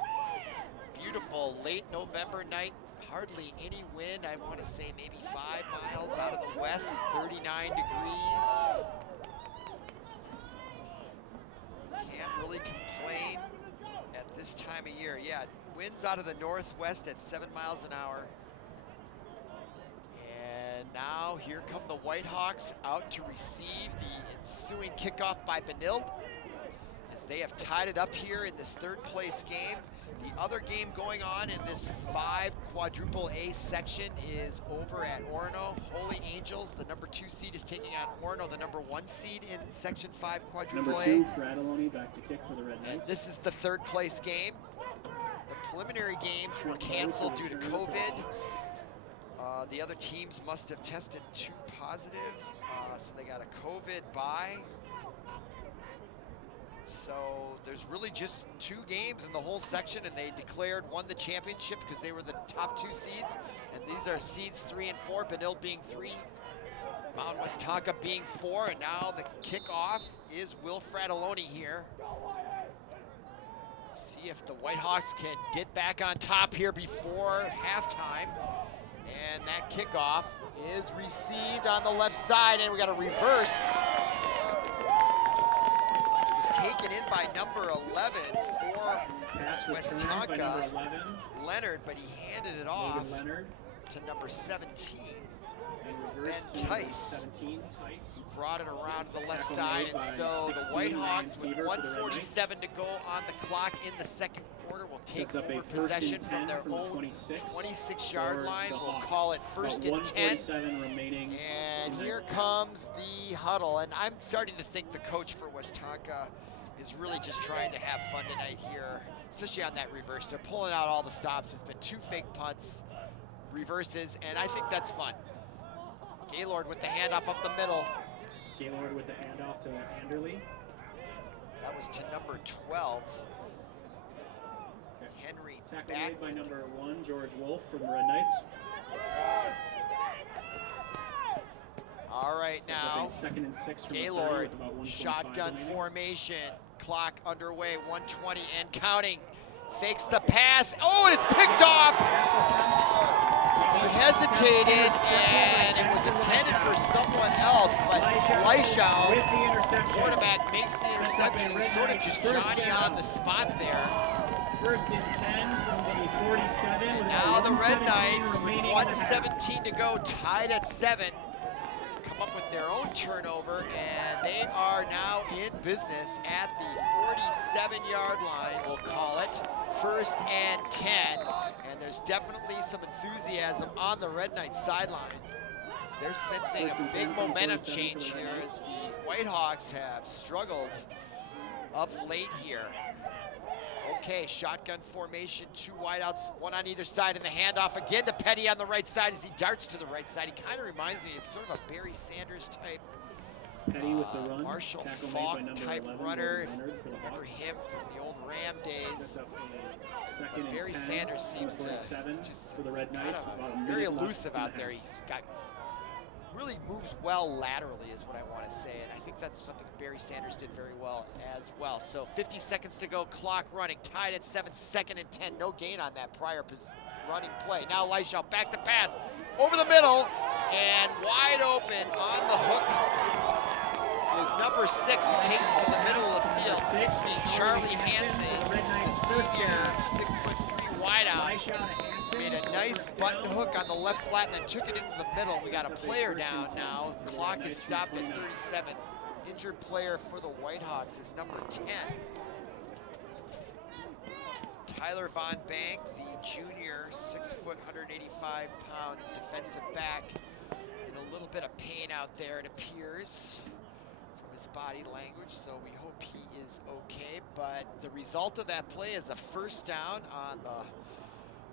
Beautiful late November night. Hardly any wind. I want to say maybe 5 miles out of the west. 39 degrees. Can't really complain at this time of year. Yeah, winds out of the northwest at 7 miles an hour. And now here come the Whitehawks out to receive the ensuing kickoff by Benilde, as they have tied it up here in this 3rd place game. The other game going on in this 5 quadruple A section is over at Orono. Holy Angels, the number 2 seed, is taking on Orono, the number 1 seed in section 5 quadruple A. Number 2, Fratelloni back to kick for the Red Knights. And this is the 3rd place game. The preliminary games were canceled due to COVID. The other teams must have tested 2 positive, so they got a COVID bye. So there's really just 2 games in the whole section, and they won the championship because they were the top 2 seeds. And these are seeds 3 and 4, Benilde being 3, Mound Westonka being 4, and now the kickoff is Will Fratelloni here. See if the Whitehawks can get back on top here before halftime. And that kickoff is received on the left side, and we got a reverse. It was taken in by number 11 for Westonka, Leonard, but he handed it off to number 17. Ben Tice, who brought it around to the left side, and so the Whitehawks, with 1:47 to go on the clock in the 2nd quarter, will take over possession from their own 26-yard line. We'll call it 1st and 10. And here comes the huddle, and I'm starting to think the coach for Westonka is really just trying to have fun tonight here, especially on that reverse. They're pulling out all the stops. There's been 2 fake punts, reverses, and I think that's fun. Gaylord with the handoff up the middle. Gaylord with the handoff to Anderley. That was to number 12. Okay. Henry Tackle back made by number 1, George Wolf from the Red Knights. All right, now 2nd and 6 from Gaylord, the 30 with about shotgun 1:25 formation. Clock underway, 1:20 and counting. Fakes the pass. Oh, and it's picked off. He hesitated, and it was intended for someone else, but Leishow, quarterback, makes the interception. He was sort of just Johnny on the spot there. 1st and 10 from the 47. And now the Red Knights, with 1:17 to go, tied at 7. come up with their own turnover, and they are now in business at the 47-yard line, we'll call it. 1st and 10, and there's definitely some enthusiasm on the Red Knights sideline. They're sensing a big momentum change here as the Whitehawks have struggled of late here. Okay, shotgun formation, 2 wideouts, 1 on either side, and the handoff again to Petty on the right side as he darts to the right side. He kind of reminds me of sort of a Barry Sanders type, Petty with the run. Marshall Tackle Falk made by number type 11, runner. for the Remember Hawks. him from the old Ram days. Sets up a second But Barry and 10 Sanders seems to 47 just for the Red kind Knights. of About a very minute left elusive in the out there. half. He's got really moves well laterally is what I want to say, and I think that's something Barry Sanders did very well as well. So 50 seconds to go, clock running, tied at 7, 2nd and 10. No gain on that prior running play. Now Leishaw back to pass, over the middle, and wide open on the hook is number 6, who takes it to the middle of the field. 6 being Charlie Hansen, the senior 6'3" wideout. Made a nice button hook on the left flat and then took it into the middle. We got a player down now. Clock is stopped at 37. Injured player for the Whitehawks is number 10. Tyler Von Bank, the junior, 6 foot, 185-pound defensive back, in a little bit of pain out there, it appears, from his body language, so we hope he is okay. But the result of that play is a 1st down on the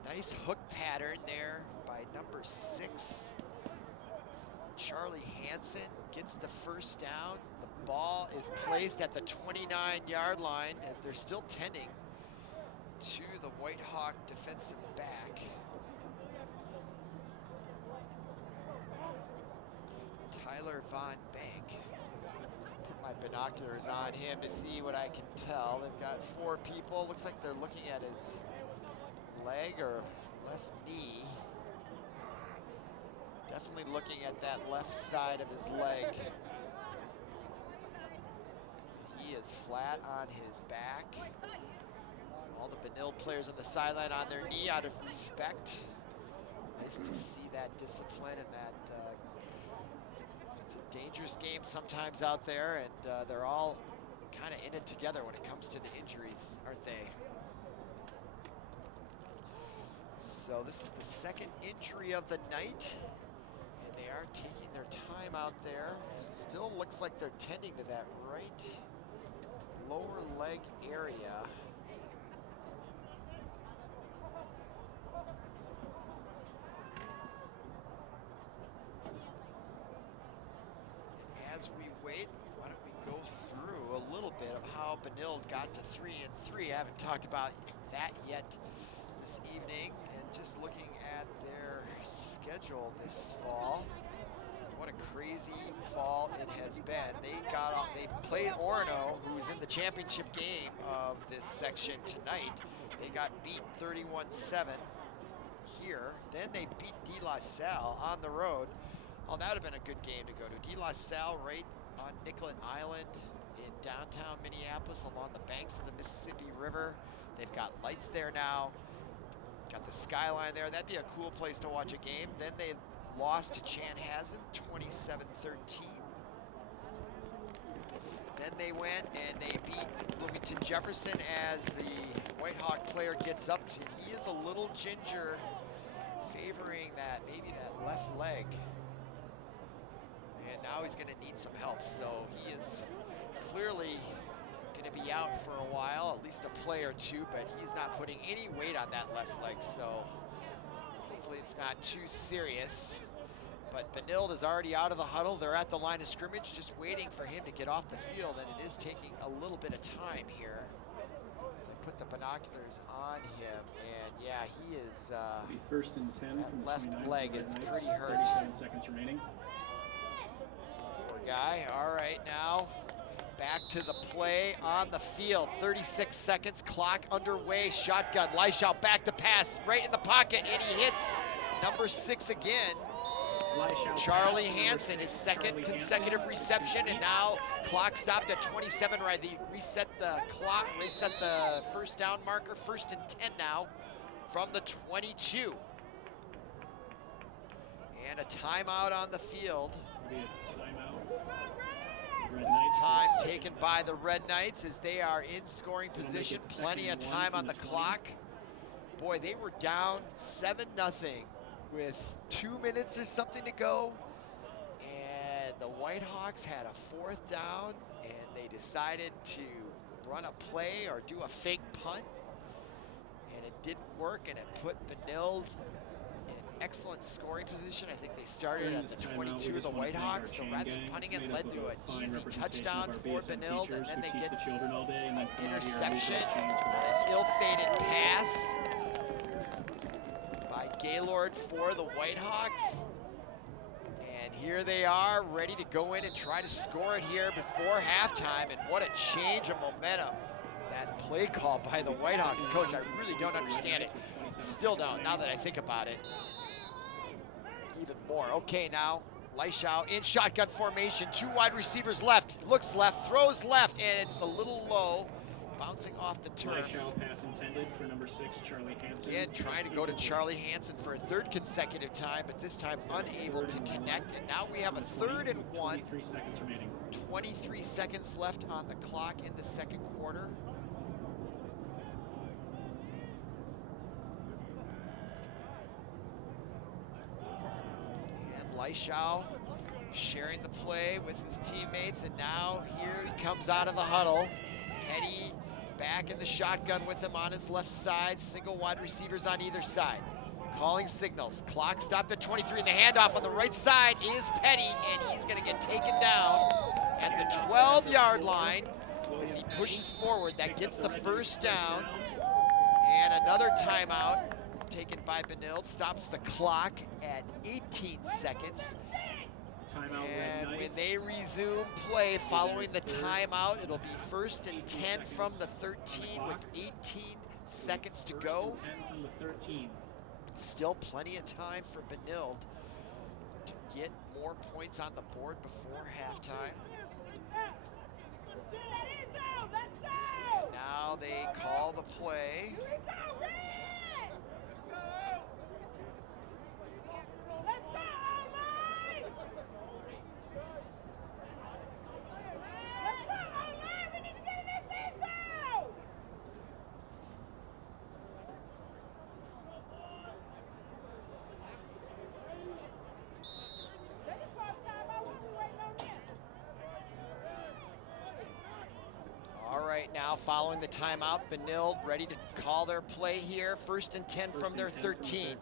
nice hook pattern there by number 6. Charlie Hansen gets the 1st down. The ball is placed at the 29-yard line as they're still tending to the Whitehawk defensive back. Tyler Von Bank. Put my binoculars on him to see what I can tell. They've got 4 people. Looks like they're looking at his leg or left knee. Definitely looking at that left side of his leg. He is flat on his back. All the Benilde players on the sideline on their knee out of respect. Nice to see that discipline and that it's a dangerous game sometimes out there, and they're all kind of in it together when it comes to the injuries, aren't they? So this is the 2nd injury of the night, and they are taking their time out there. Still looks like they're tending to that right lower leg area. And as we wait, why don't we go through a little bit of how Benilde got to 3-3. I haven't talked about that yet this evening. Just looking at their schedule this fall, what a crazy fall it has been. They played Orono, who's in the championship game of this section tonight. They got beat 31-7 here. Then they beat De La Salle on the road. Oh, that would have been a good game to go to. De La Salle right on Nicollet Island in downtown Minneapolis along the banks of the Mississippi River. They've got lights there now. Got the skyline there. That'd be a cool place to watch a game. Then they lost to Chanhassen 27-13. Then they went and they beat Bloomington Jefferson as the Whitehawk player gets up. And he is a little ginger, favoring that, maybe that left leg. And now he's going to need some help. So he is clearly going to be out for a while, at least a play or 2, but he's not putting any weight on that left leg, so hopefully it's not too serious. But Benilde is already out of the huddle. They're at the line of scrimmage, just waiting for him to get off the field, and it is taking a little bit of time here. As I put the binoculars on him, and yeah, he is, The 1st and 10 that from the left 29 leg for the is Red pretty Knights. hurt. 37 seconds remaining. Poor guy. All right, now back to the play on the field. 36 seconds, clock underway, shotgun. Leishaw back to pass, right in the pocket, and he hits number 6 again. Charlie Hansen, his 2nd consecutive reception, and now clock stopped at 27, right? They reset the clock, reset the 1st down marker, 1st and 10 now from the 22. And a timeout on the field. be a timeout. Red This Knights time for taken by the Red Knights as they are in scoring It'll make position. it Plenty of 2nd and 1 time from on the 20. clock. Boy, they were down 7-0 with 2 minutes or something to go. And the Whitehawks had a 4th down, and they decided to run a play or do a fake punt. And it didn't work, and it put Benilde in excellent scoring position. I think they started During at this the timeout, 22 we of just the wanna thank our Whitehawks. So chain rather than gang. punting It's it, made led up to of an a fine easy representation touchdown of our for BSN Benilde, teachers and then who they teach get the children all day and an then come out here and lead those interception chains for on us. an ill-fated pass by Gaylord for the Whitehawks. And here they are, ready to go in and try to score it here before halftime. And what a change of momentum. That play call by the Whitehawks coach, I really don't understand it. Still don't, now that I think about it. Even more. Okay, now Leischau in shotgun formation, 2 wide receivers left, looks left, throws left, and it's a little low, bouncing off the turf. Leischau pass intended for number 6, Charlie Hansen. Again, trying to go to Charlie Hansen for a 3rd consecutive time, but this time unable to connect. And now we have a 3rd and 1. 23 seconds remaining. 23 seconds left on the clock in the 2nd quarter. And Leischau sharing the play with his teammates, and now here he comes out of the huddle. Petty back in the shotgun with him on his left side, single wide receivers on either side. Calling signals, clock stopped at 23, and the handoff on the right side is Petty, and he's gonna get taken down at the 12-yard line as he pushes forward. That gets the 1st down, and another timeout taken by Benilde, stops the clock at 18 seconds. And when they resume play following the timeout, it'll be 1st and 10 from the 13 with 18 seconds to go. 10 from the 13. Still plenty of time for Benilde to get more points on the board before halftime. And now they call the play. All right, now following the timeout, Benilde ready to call their play here. 1st and 10 from their 13.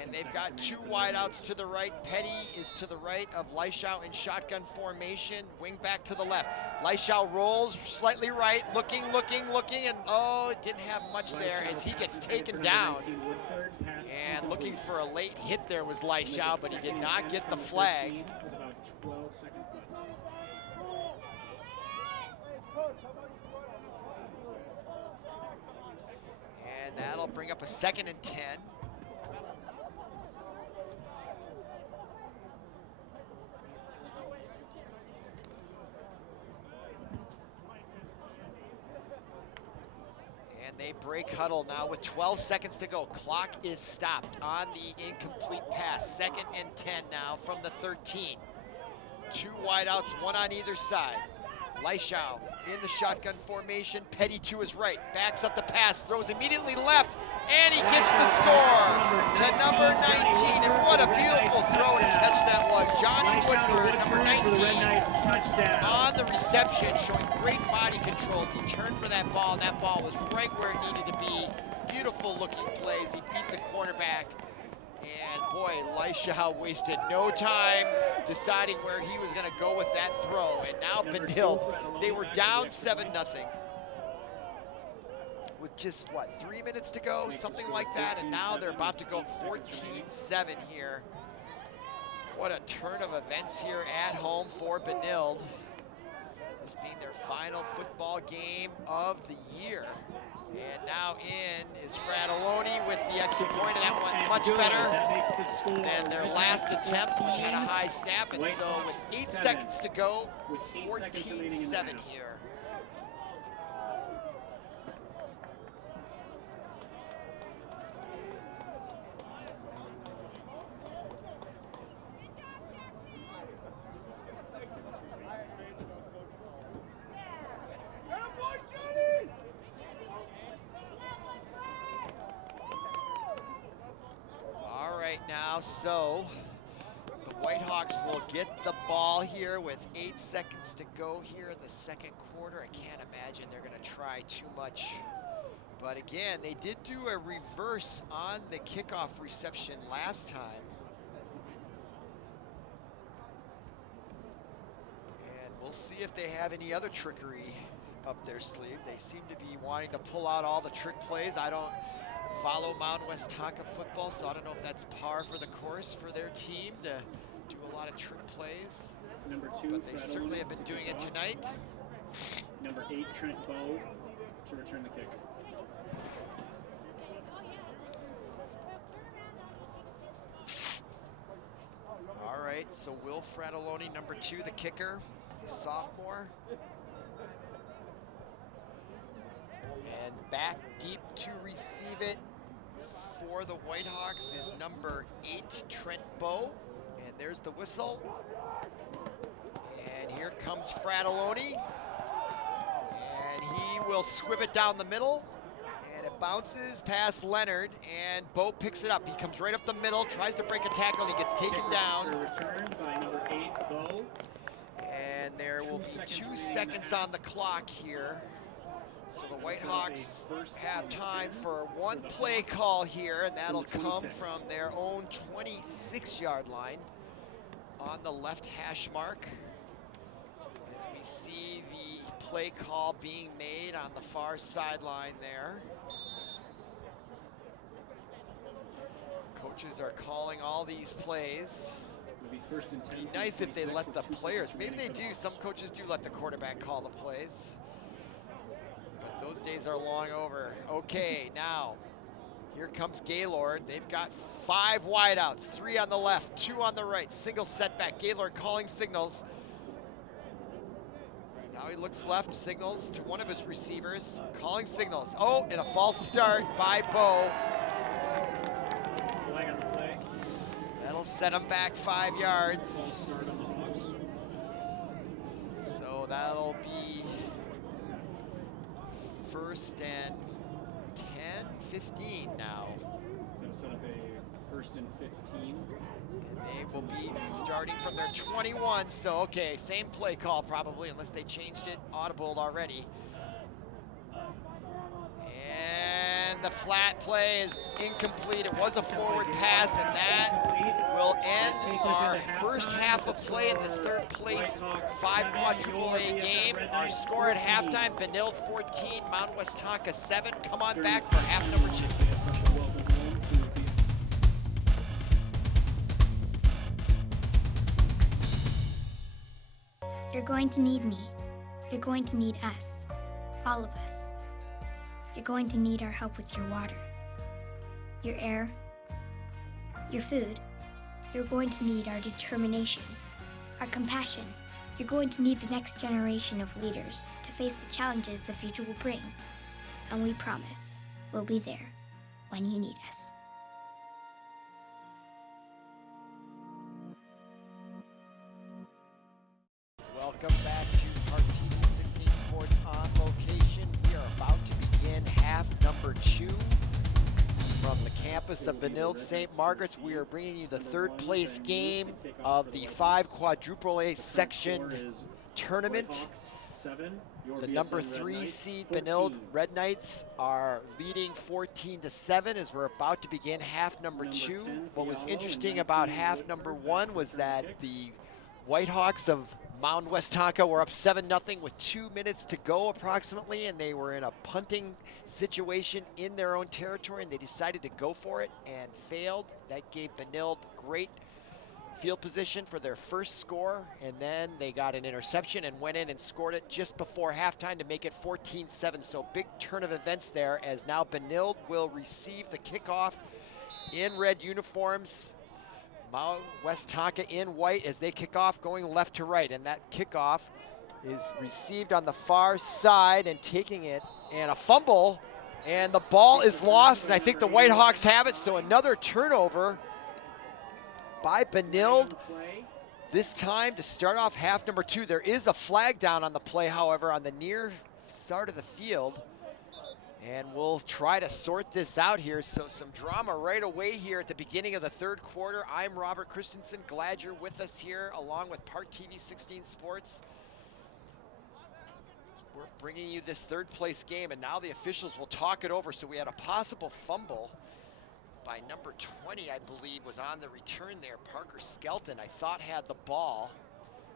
And they've got 2 wideouts to the right. Petty is to the right of Leischau in shotgun formation. Wing back to the left. Leischau rolls slightly right, looking, and oh, it didn't have much there as he gets taken down. And looking for a late hit there was Leischau, but he did not get the flag. With about 12 seconds left. And that'll bring up a 2nd and 10. And they break huddle now with 12 seconds to go. Clock is stopped on the incomplete pass. 2nd and 10 now from the 13. 2 wideouts, 1 on either side. Leischau in the shotgun formation. Petty to his right, backs up the pass, throws immediately left, and he gets the score to number 19. And what a beautiful throw and catch that was. Johnny Woodford, number 19, on the reception, showing great body control as he turned for that ball, and that ball was right where it needed to be. Beautiful looking plays. He beat the cornerback. And boy, Leischau wasted no time deciding where he was going to go with that throw. And now Benilde, they were down 7-0 with just, what, 3 minutes to go? Something like that. And now they're about to go 14-7 here. What a turn of events here at home for Benilde. This being their final football game of the year. And now in is Fratelloni with the extra point, and that went much better than their last attempt, which had a high snap. And so with 8 seconds to go, it's 14-7 here. now, so the Whitehawks will get the ball here with 8 seconds to go here in the second quarter. I can't imagine they're going to try too much. But again, they did do a reverse on the kickoff reception last time. And we'll see if they have any other trickery up their sleeve. They seem to be wanting to pull out all the trick plays. I don't follow Mound Westonka football, so I don't know if that's par for the course for their team to do a lot of trick plays. Number 2, but they certainly have been doing it tonight. Number 8, Trent Bowe to return the kick. All right, so Will Fratelloni, number 2, the kicker, the sophomore. And back deep to receive it for the Whitehawks is number 8, Trent Bowe. And there's the whistle. And here comes Fratelloni. And he will squib it down the middle. And it bounces past Leonard, and Bowe picks it up. He comes right up the middle, tries to break a tackle, and he gets taken down. Returned by number 8, Bowe. And there will be 2 seconds on the clock here. So the Whitehawks have time for one play call here, and that'll come from their own 26-yard line on the left hash mark. As we see the play call being made on the far sideline there. Coaches are calling all these plays. It'd be nice if they let the players, maybe they do, some coaches do let the quarterback call the plays. But those days are long over. Okay, now, here comes Gaylord. They've got 5 wideouts, 3 on the left, 2 on the right, single setback. Gaylord calling signals. Now he looks left, signals to one of his receivers, calling signals. Oh, and a false start by Bowe. Flag on the play. That'll set him back 5 yards. False start on the Hawks. So that'll be 1st and 10, 15 now. They'll set up a 1st and 15. And they will be starting from their 21. So, okay, same play call probably, unless they changed it, audible already. And the flat play is incomplete. It was a forward pass, and that will end our first half of play in this 3rd place 5 quadruple A game. Our score at halftime, Benilde 14, Mound Westonka 7. Come on back for half number 2. You're going to need me. You're going to need us. All of us. You're going to need our help with your water, your air, your food. You're going to need our determination, our compassion. You're going to need the next generation of leaders to face the challenges the future will bring. And we promise we'll be there when you need us. Welcome back to ParkTV 16 Sports on location. We are about to begin half number 2 from the campus of Benilde-St. Margaret's. We are bringing you the 3rd place game of the 5 quadruple A section tournament. The number 3 seed Benilde Red Knights are leading 14-7 as we're about to begin half number 2. What was interesting about half number 1 was that the Whitehawks of Mound Westonka were up 7-0 with 2 minutes to go approximately, and they were in a punting situation in their own territory, and they decided to go for it and failed. That gave Benilde great field position for their first score, and then they got an interception and went in and scored it just before halftime to make it 14-7. So big turn of events there, as now Benilde will receive the kickoff in red uniforms. Mound Westonka in white as they kick off going left to right, and that kickoff is received on the far side and taking it, and a fumble, and the ball is lost, and I think the Whitehawks have it, so another turnover by Benilde. This time to start off half number 2. There is a flag down on the play, however, on the near side of the field, And we'll try to sort this out here. So some drama right away here at the beginning of the third quarter. I'm Robert Christensen. Glad you're with us here along with ParkTV 16 Sports. We're bringing you this third place game, and now the officials will talk it over. So we had a possible fumble by number 20, I believe, was on the return there. Parker Skelton, I thought, had the ball.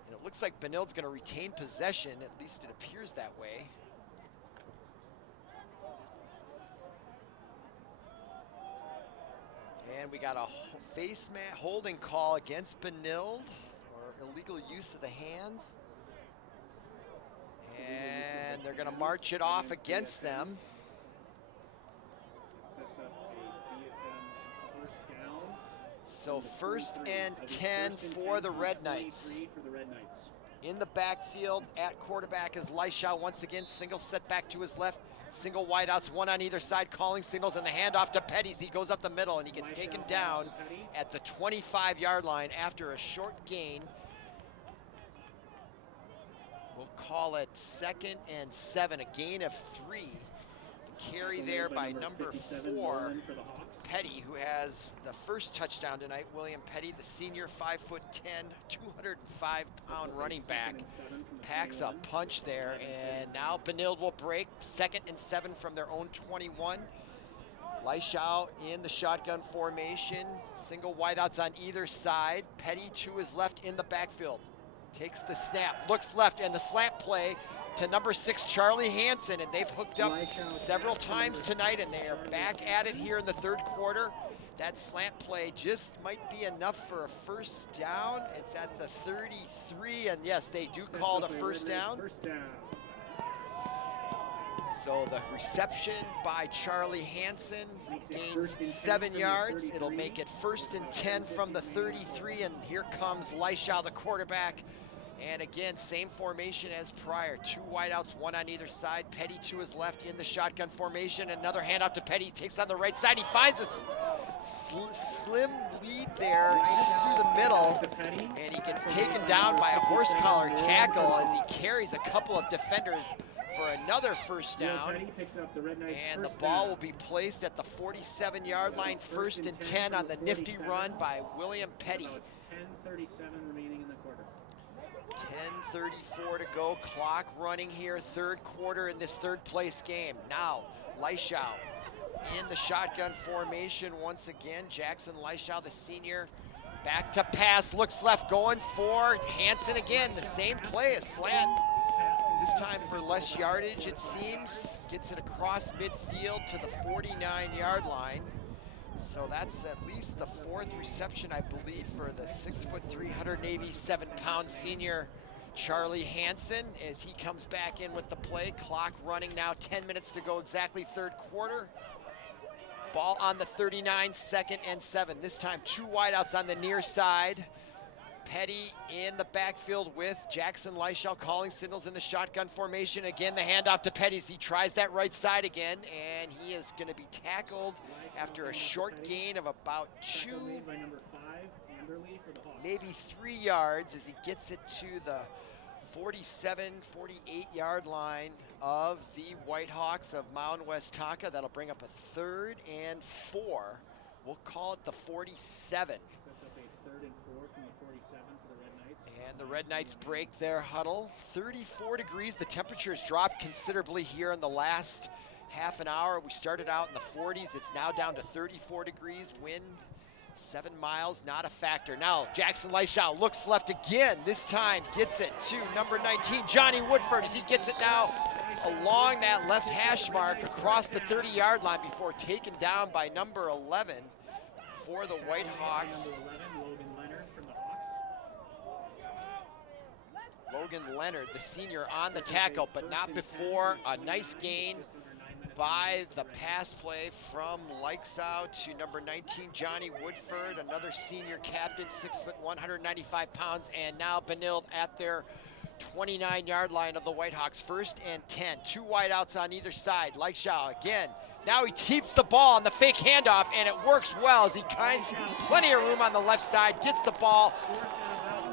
And it looks like Benilde's going to retain possession. At least it appears that way. And we got a face mat holding call against Benilde, or illegal use of the hands. And they're going to march it off against them. It sets up a BSM first down. So first and 10 for the Red Knights. In the backfield at quarterback is Leishaw once again, single set back to his left. Single wideouts, one on either side, calling signals, and the handoff to Petty. He goes up the middle, and he gets taken down at the 25-yard line after a short gain. We'll call it 2nd and 7, a gain of 3. The carry there by number 4, Petty, who has the first touchdown tonight. William Petty, the senior, 5'10", 205-pound running back, packs a punch there, and now Benilde will break. 2nd and 7 from their own 21. Leishaw in the shotgun formation, single wideouts on either side. Petty to his left in the backfield. Takes the snap, looks left, and the slant play to number 6, Charlie Hansen, and they've hooked up several times tonight, and they are back at it here in the third quarter. That slant play just might be enough for a first down. It's at the 33, and yes, they do call it a first down. So the reception by Charlie Hansen gains 7 yards. It'll make it 1st and 10 from the 33, and here comes Leishaw, the quarterback. And again, same formation as prior. 2 wideouts, one on either side. Petty to his left in the shotgun formation. Another handoff to Petty, takes on the right side. He finds a slim lead there just through the middle. And he gets taken down by a horse collar tackle as he carries a couple of defenders for another first down. And the ball will be placed at the 47-yard line. 1st and 10 on the nifty run by William Petty. 10:37 remaining in the quarter. 10:34 to go, clock running here, third quarter in this third place game. Now, Leishaw in the shotgun formation once again. Jackson Leishaw, the senior, back to pass, looks left, going for Hansen again. The same play, a slant, this time for less yardage it seems. Gets it across midfield to the 49-yard line. So that's at least the 4th reception, I believe, for the 6'3", 187-pound senior Charlie Hansen as he comes back in with the play. Clock running now, 10 minutes to go exactly, third quarter. Ball on the 39, 2nd and 7. This time 2 wideouts on the near side. Petty in the backfield with Jackson Leishaw calling signals in the shotgun formation. Again, the handoff to Petty as he tries that right side again, and he is going to be tackled after a short gain of about 2, maybe 3 yards as he gets it to the 47, 48-yard line of the Whitehawks of Mound Westonka. That'll bring up a 3rd and 4. We'll call it the 47. Sets up a 3rd and 4 from the 47 for the Red Knights. And the Red Knights break their huddle. 34 degrees. The temperature has dropped considerably here in the last half an hour. We started out in the 40s. It's now down to 34 degrees. Wind 7 miles, not a factor. Now Jackson Leishaw looks left again. This time gets it to number 19, Johnny Woodford, as he gets it now along that left hash mark across the 30-yard line before taken down by number 11 for the Whitehawks. Logan Leonard, the senior, on the tackle, but not before a nice gain by the pass play from Leishaw to number 19, Johnny Woodford, another senior captain, 6'1", 195 pounds, and now Benilde at their 29-yard line of the Whitehawks. 1st and 10, 2 wideouts on either side. Leishaw again. Now he keeps the ball on the fake handoff, and it works well as he finds plenty of room on the left side, gets the ball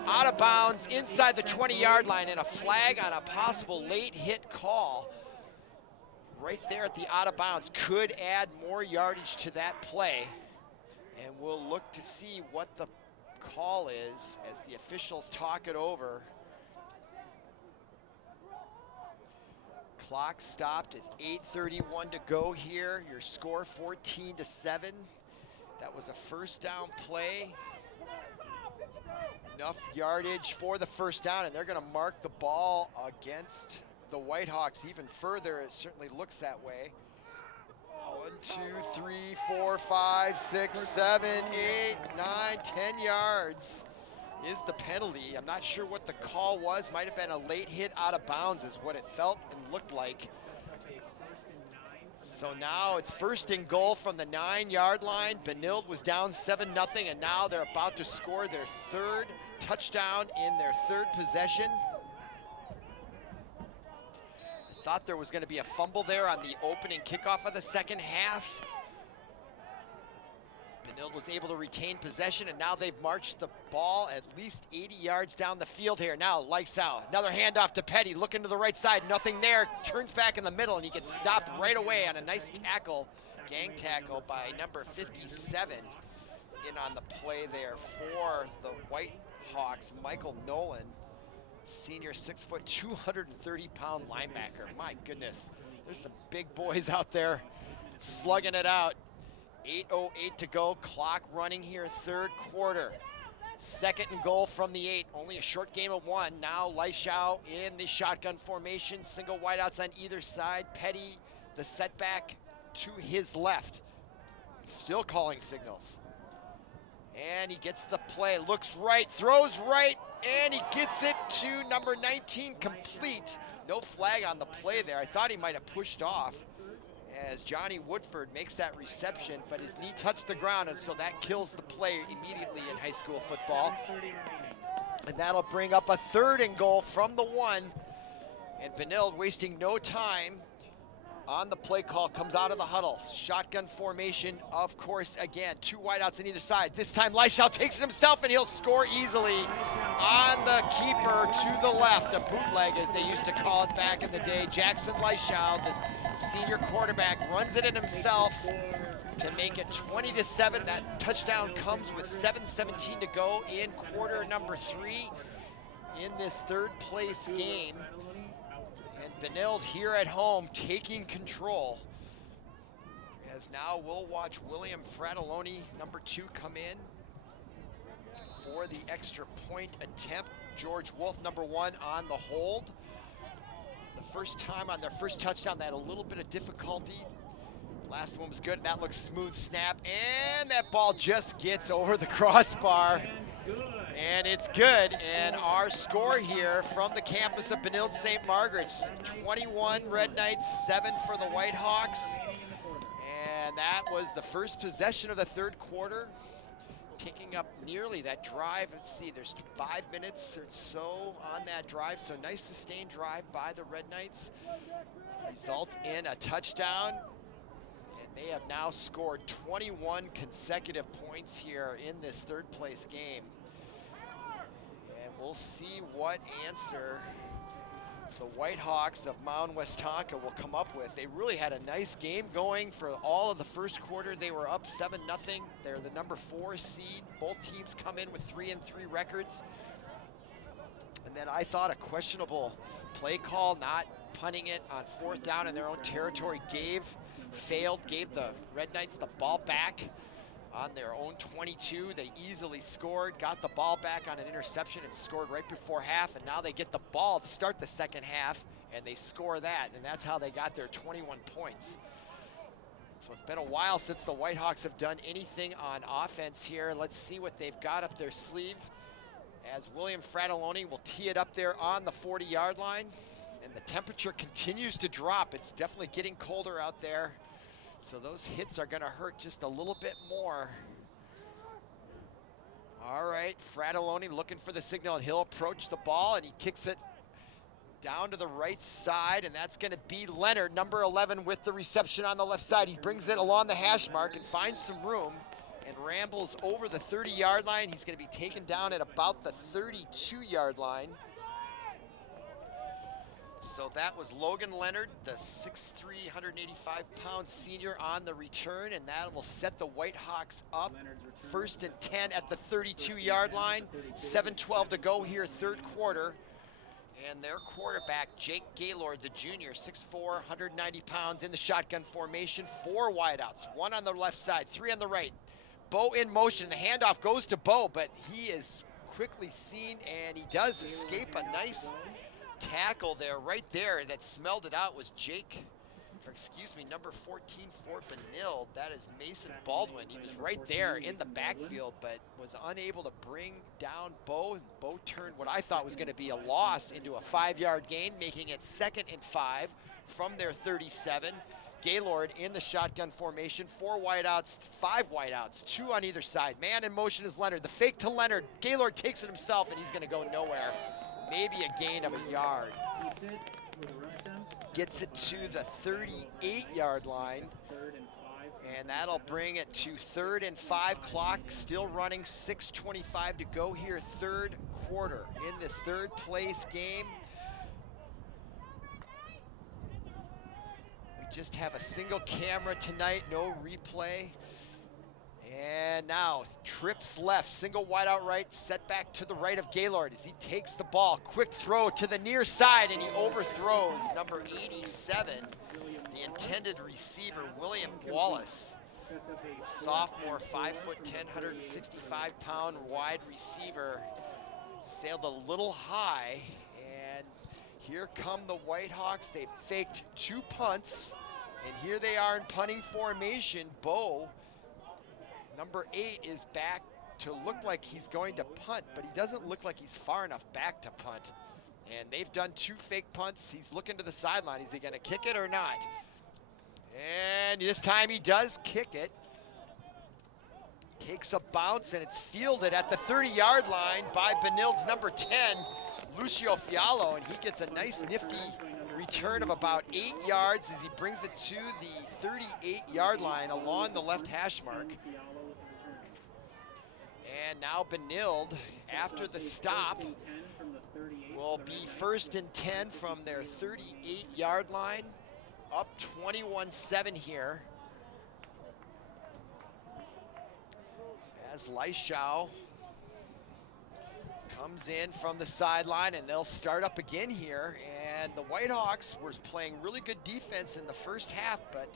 out of bounds inside the 20-yard line, and a flag on a possible late hit call right there at the out of bounds could add more yardage to that play. And we'll look to see what the call is as the officials talk it over. Clock stopped at 8:31 to go here. Your score 14-7. That was a first down play. Enough yardage for the first down, and they're going to mark the ball against the Whitehawks even further. It certainly looks that way. 1, 2, 3, 4, 5, 6, 7, 8, 9, 10 yards is the penalty. I'm not sure what the call was. Might have been a late hit out of bounds is what it felt and looked like. So now it's 1st and goal from the 9-yard line. Benilde was down 7-0, and now they're about to score their 3rd touchdown in their 3rd possession. I thought there was going to be a fumble there on the opening kickoff of the second half. Benilde was able to retain possession, and now they've marched the ball at least 80 yards down the field here. Now lights out. Another handoff to Petty, looking to the right side, nothing there. Turns back in the middle, and he gets stopped right away on a nice tackle, gang tackle by number 57 in on the play there for the Whitehawks, Michael Nolan. Senior 6 foot, 230-pound linebacker. My goodness, there's some big boys out there slugging it out. 8:08 to go, clock running here, 3rd quarter. 2nd and goal from the 8, only a short game of 1. Now Leishau in the shotgun formation, single wideouts on either side. Petty, the setback to his left. Still calling signals. And he gets the play, looks right, throws right, and he gets it to number 19 complete. No flag on the play there. I thought he might have pushed off as Johnny Woodford makes that reception, but his knee touched the ground, and so that kills the play immediately in high school football. And that'll bring up a 3rd and goal from the 1. And Benilde, wasting no time on the play call, comes out of the huddle. Shotgun formation, of course, again. 2 wideouts on either side. This time Leishau takes it himself, and he'll score easily on the keeper to the left. A bootleg, as they used to call it back in the day. Jackson Leishau, the senior quarterback, runs it in himself to make it 20-7. That touchdown comes with 7:17 to go in quarter number 3 in this 3rd place game. And Benilde here at home taking control. As now we'll watch William Fratelloni, number 2, come in for the extra point attempt. George Wolf, number 1, on the hold. The first time on their first touchdown, they had a little bit of difficulty. Last one was good, and that looks smooth snap, and that ball just gets over the crossbar. And it's good, and our score here from the campus of Benilde-St. Margaret's, 21 Red Knights, 7 for the Whitehawks. And that was the first possession of the 3rd quarter, picking up nearly that drive. Let's see, there's 5 minutes or so on that drive, so nice sustained drive by the Red Knights. Results in a touchdown, and they have now scored 21 consecutive points here in this 3rd place game. And we'll see what answer the Whitehawks of Mound Westonka will come up with. They really had a nice game going for all of the first quarter. They were up 7-0. They're the number 4 seed. Both teams come in with 3-3 records. And then I thought a questionable play call, not punting it on 4th down in their own territory, gave the Red Knights the ball back on their own 22. They easily scored, got the ball back on an interception and scored right before half, and now they get the ball to start the second half, and they score that, and that's how they got their 21 points. So it's been a while since the Whitehawks have done anything on offense here. Let's see what they've got up their sleeve, as William Fratelloni will tee it up there on the 40-yard line, and the temperature continues to drop. It's definitely getting colder out there. So those hits are gonna hurt just a little bit more. All right, Fratelloni looking for the signal, and he'll approach the ball, and he kicks it down to the right side, and that's gonna be Leonard, number 11, with the reception on the left side. He brings it along the hash mark and finds some room and rambles over the 30-yard line. He's gonna be taken down at about the 32-yard line. So that was Logan Leonard, the 6'3", 185-pound senior on the return, and that will set the Whitehawks up. First and 10 at the 32-yard line. 7:12 to go here, third quarter. And their quarterback, Jake Gaylord, the junior, 6'4", 190 pounds in the shotgun formation. 4 wideouts, 1 on the left side, 3 on the right. Bo in motion, the handoff goes to Bo, but he is quickly seen, and he does escape a nice tackle there, right there. That smelled it out was number 14 for Benilde. That is Mason Baldwin. He was right there in the backfield, but was unable to bring down Bo. Bo turned what I thought was going to be a loss into a 5-yard gain, making it 2nd and 5 from their 37. Gaylord in the shotgun formation, 4 wideouts, 5 wideouts, 2 on either side. Man in motion is Leonard. The fake to Leonard. Gaylord takes it himself, and he's going to go nowhere. Maybe a gain of a yard. Gets it to the 38-yard line. And that'll bring it to 3rd and 5. Clock still running, 6:25 to go here, third quarter in this third place game. We just have a single camera tonight, no replay. And now trips left, single wide out right, set back to the right of Gaylord as he takes the ball. Quick throw to the near side, and he overthrows number 87, the intended receiver, William Wallace. Sophomore, 5'10", 165-pound wide receiver. Sailed a little high, and here come the Whitehawks. They've faked 2 punts, and here they are in punting formation. Bo, number 8, is back to look like he's going to punt, but he doesn't look like he's far enough back to punt. And they've done 2 fake punts. He's looking to the sideline. Is he going to kick it or not? And this time he does kick it. Takes a bounce, and it's fielded at the 30-yard line by Benilde's number 10, Lucio Fiallo, and he gets a nice nifty return of about 8 yards as he brings it to the 38-yard line along the left hash mark. And now Benilde, after the stop, will be 1st and 10 from their 38-yard line, up 21-7 here. As Leishau comes in from the sideline, and they'll start up again here. And the Whitehawks were playing really good defense in the first half, but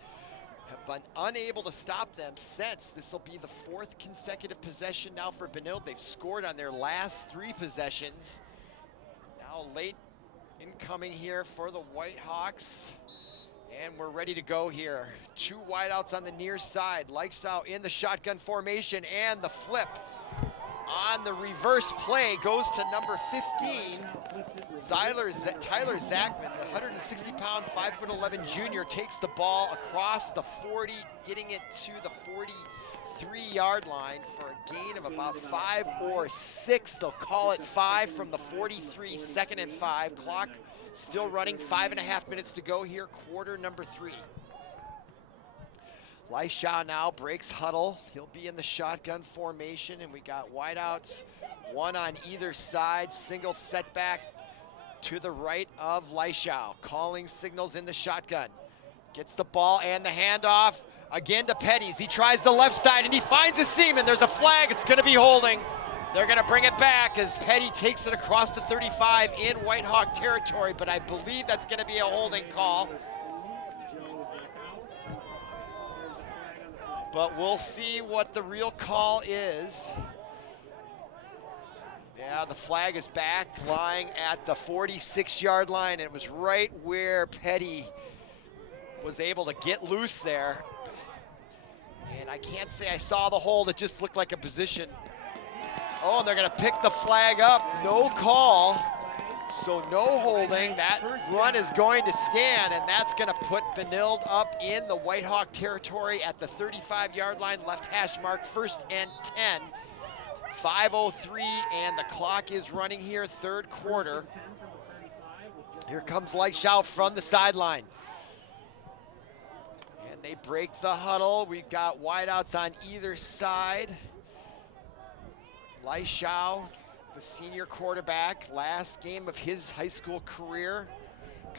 have been unable to stop them since. This will be the 4th consecutive possession now for Benilde. They've scored on their last 3 possessions. Now late incoming here for the Whitehawks. And we're ready to go here. 2 wideouts on the near side. Leishau in the shotgun formation, and the flip on the reverse play goes to number 15. Tyler Zachman, the 160-pound, 5'11" junior, takes the ball across the 40, getting it to the 43-yard line for a gain of about 5 or 6. They'll call it 5 from the 43, 2nd and 5. Clock still running, 5.5 minutes to go here, quarter number 3. Leishau now breaks huddle. He'll be in the shotgun formation, and we got wideouts, 1 on either side. Single setback to the right of Leishau. Calling signals in the shotgun. Gets the ball and the handoff again to Petties. He tries the left side, and he finds a seam, and there's a flag. It's going to be holding. They're going to bring it back as Petty takes it across the 35 in Whitehawk territory, but I believe that's going to be a holding call. But we'll see what the real call is. Yeah, the flag is back, lying at the 46-yard line. It was right where Petty was able to get loose there. And I can't say I saw the hold. It just looked like a position. Oh, and they're going to pick the flag up. No call. So no holding. That run is going to stand, and that's going to put Benilde up in the Whitehawk territory at the 35-yard line, left hash mark, 1st and 10. 5:03, and the clock is running here, third quarter. Here comes Leishau from the sideline. And they break the huddle. We've got wideouts on either side. Leishau, the senior quarterback, last game of his high school career,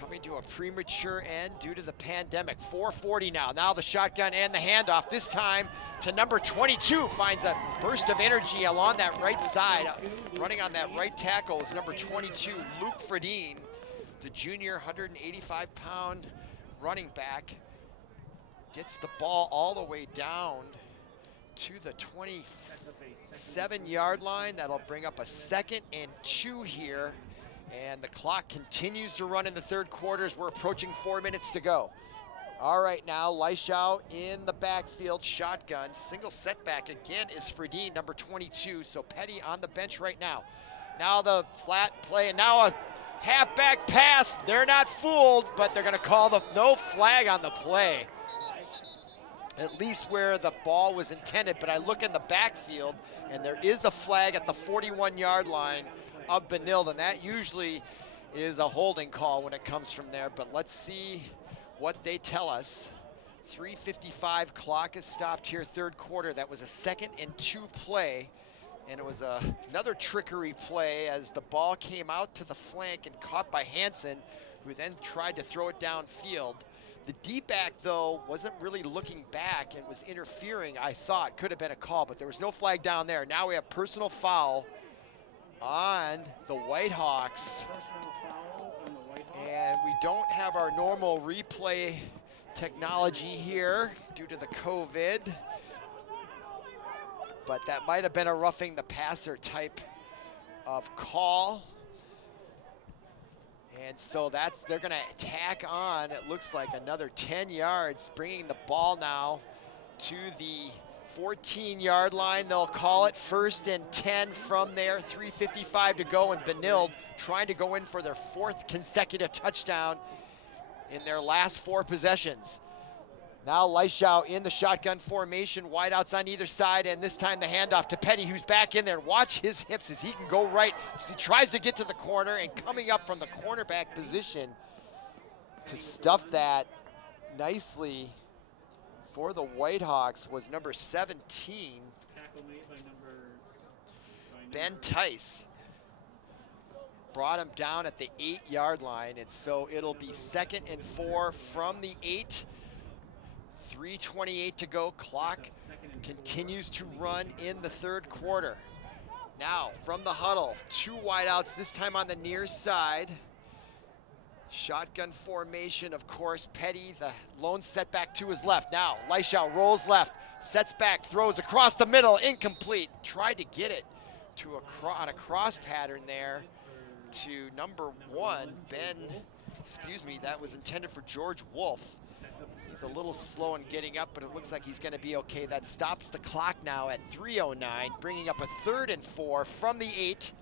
coming to a premature end due to the pandemic. 4:40 now. Now the shotgun and the handoff. This time to number 22. Finds a burst of energy along that right side. Running on that right tackle is number 22, Luke Fredine, the junior 185-pound running back. Gets the ball all the way down to the 27-yard line. That'll bring up a 2nd and 2 here. And the clock continues to run in the third quarter as we're approaching 4 minutes to go. All right, now Leishau in the backfield, shotgun. Single setback again is Fredine, number 22. So Petty on the bench right now. Now the flat play, and now a halfback pass. They're not fooled, but they're gonna call the no flag on the play. At least where the ball was intended, but I look in the backfield, and there is a flag at the 41-yard line of Benilde, and that usually is a holding call when it comes from there, but let's see what they tell us. 3:55 clock is stopped here, third quarter. That was a 2nd and 2 play, and it was another trickery play as the ball came out to the flank and caught by Hansen, who then tried to throw it downfield. The D-back, though, wasn't really looking back and was interfering, I thought. Could have been a call, but there was no flag down there. Now we have personal foul on the Whitehawks. And we don't have our normal replay technology here due to the COVID. But that might have been a roughing the passer type of call. And so they're gonna tack on, it looks like, another 10 yards, bringing the ball now to the 14-yard line. They'll call it 1st and 10 from there, 3:55 to go, and Benilde trying to go in for their 4th consecutive touchdown in their last 4 possessions. Now Leishau in the shotgun formation, wideouts on either side, and this time the handoff to Petty, who's back in there. Watch his hips as he can go right as he tries to get to the corner, and coming up from the cornerback position to stuff that nicely for the Whitehawks was number 17, Ben Tice. Brought him down at the 8-yard line, and so it'll be 2nd and 4 from the 8. 3:28 to go. Clock continues to run in the third quarter. Now from the huddle, 2 wideouts, this time on the near side. Shotgun formation, of course. Petty, the lone setback to his left. Now Leishau rolls left, sets back, throws across the middle, incomplete. Tried to get it to on a cross pattern there to number 1, that was intended for George Wolf. He's a little slow in getting up, but it looks like he's going to be okay. That stops the clock now at 3:09, bringing up a 3rd and 4 from the 8.